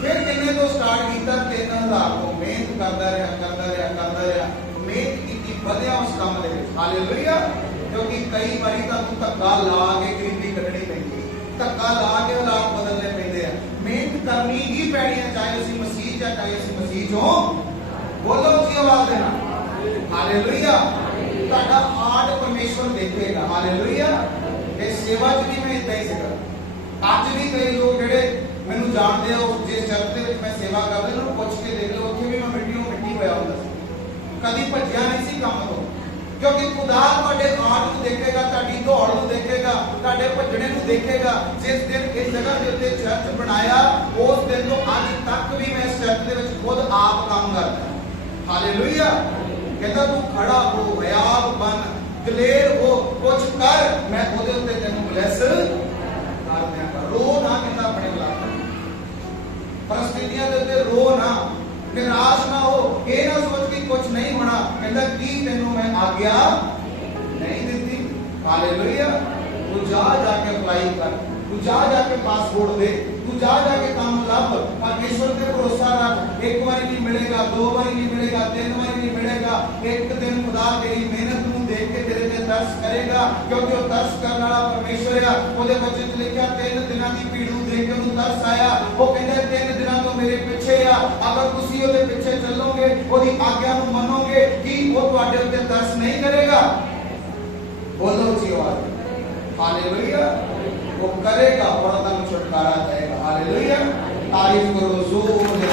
ਫਿਰ ਕਿੰਨੇ ਤੋਂ ਸਟਾਰਟ ਕੀਤਾ? 3,000 ਤੋਂ ਮਿਹਨਤ ਕਰਦਾ ਰਿਹਾ। ਮਿਹਨਤ ਕੀਤੀ, ਵਧਿਆ ਉਸ ਕੰਮ ਦੇ ਵਿੱਚ। ਹਾਲੇਲੂਇਆ। ਕਿਉਂਕਿ ਕਈ ਵਾਰੀ ਤੁਹਾਨੂੰ ਧੱਕਾ ਲਾ ਕੇ ਗਰੀਬੀ ਕੱਢਣੀ ਪੈਂਦੀ ਹੈ, ਧੱਕਾ ਲਾ ਕੇ ਹਾਲਾਤ ਬਦਲਨੇ ਪੈਂਦੇ ਆ। ਮਿਹਨਤ ਕਰਨੀ ਹੀ ਪੈਣੀ ਹੈ, ਚਾਹੇ ਅਸੀਂ ਮਸੀਹ ਜਾਂ ਚਾਹੇ ਅਸੀਂ ਮਸੀਹ ਚੋਂ। ਬੋਲੋ ਉੱਚੀ ਆਵਾਜ਼ ਦੇ ਨਾਲ। ਹਾਲੇਲੂਇਆ। ਤੁਹਾਡਾ ਹਾਰਟ ਪਰਮੇਸ਼ਵਰ ਦੇਖੇਗਾ। ਹਾਲੇਲੂਇਆ। ਇਹ ਸੇਵਾ 'ਚ ਵੀ ਮੈਂ ਇਦਾਂ ਹੀ ਸੀਗਾ। ਅੱਜ ਵੀ ਕਈ ਲੋਕ ਜਿਹੜੇ ਮੈਨੂੰ ਜਾਣਦੇ ਆ, ਜਿਸ ਚਰਚ ਦੇ ਵਿੱਚ ਮੈਂ ਸੇਵਾ ਕਰਦਾ, ਉਹਨਾਂ ਨੂੰ ਪੁੱਛ ਕੇ ਦੇਖ ਲਓ, ਉੱਥੇ ਵੀ ਮੈਂ ਮਿੱਟੀ ਹੋਇਆ ਹੁੰਦਾ ਸੀ। ਕਦੀ ਭੱਜਿਆ ਨਹੀਂ ਸੀ ਕੰਮ ਤੋਂ, ਕਿਉਂਕਿ ਖੁਦਾ ਤੁਹਾਡੇ ਹਾਰਟ ਨੂੰ ਦੇਖੇਗਾ, ਤੁਹਾਡੀ ਦੌੜ ਨੂੰ ਦੇਖੇਗਾ, ਤੁਹਾਡੇ ਭੱਜਣੇ ਨੂੰ ਦੇਖੇਗਾ। ਜਿਸ ਦਿਨ ਇਸ ਜਗ੍ਹਾ ਦੇ ਉੱਤੇ ਚਰਚ ਬਣਾਇਆ, ਉਸ ਦਿਨ ਤੋਂ ਅੱਜ ਤੱਕ ਵੀ ਮੈਂ ਇਸ ਚਰਚ ਦੇ ਵਿੱਚ ਖੁਦ ਆਪ ਕੰਮ ਕਰਦਾ। ਹਾਲੇਲੂਇਆ। ਕਹਿੰਦਾ ਤੂੰ ਖੜਾ ਹੋ, ਹਿਆਬ ਬਣ, ਦਲੇਰ ਹੋ, ਕੁਝ ਕਰ, ਮੈਂ ਉਹਦੇ ਉੱਤੇ ਤੈਨੂੰ ਬਲੈਸ ਕਰ ਦਿਆਂਗਾ। ਰੋ ਨਾ, ਕਹਿੰਦਾ ਆਪਣੇ ਹਾਲਾਤ परिस्थितियां दे रो ना, निराश ना हो, ये ना सोच कि कुछ नहीं होना। कहता की तेनों मैं आज्ञा नहीं देती। हालेलुया। तू जा जाके अप्लाई कर, तू जा जाके पासपोर्ट दे, तू जा जाके काम लब, परमेश्वर पे भरोसा रख। एक बार नहीं मिलेगा, 2 बार नहीं मिलेगा, 3 बार नहीं मिलेगा। एक दिन खुदा तेरी मेहनत ਨੂੰ देख के तेरे ते तरस करेगा, क्योंकि वो तरस करने वाला परमेश्वर है। ਉਹਦੇ ਵਚਨ ਚ ਲਿਖਿਆ 3 ਦਿਨਾਂ ਦੀ ਭੀੜ ਨੂੰ ਦੇਖ ਕੇ ਉਹਨੂੰ ਤਰਸ ਆਇਆ। ਉਹ ਕਹਿੰਦਾ 3 ਦਿਨਾਂ ਤੋਂ ਮੇਰੇ ਪਿੱਛੇ ਆ, अगर तुसी ਉਹਦੇ ਪਿੱਛੇ ਚੱਲੋਗੇ, ਉਹਦੀ ਆਗਿਆ ਨੂੰ ਮੰਨੋਗੇ, ਕਿ ਉਹ ਤੁਹਾਡੇ ਉੱਤੇ ਤਰਸ ਨਹੀਂ ਕਰੇਗਾ? बोलो जी हालेलुया। वो करेगा और तन छुटकारा देगा। हालेलुया। तारीफ करो जोर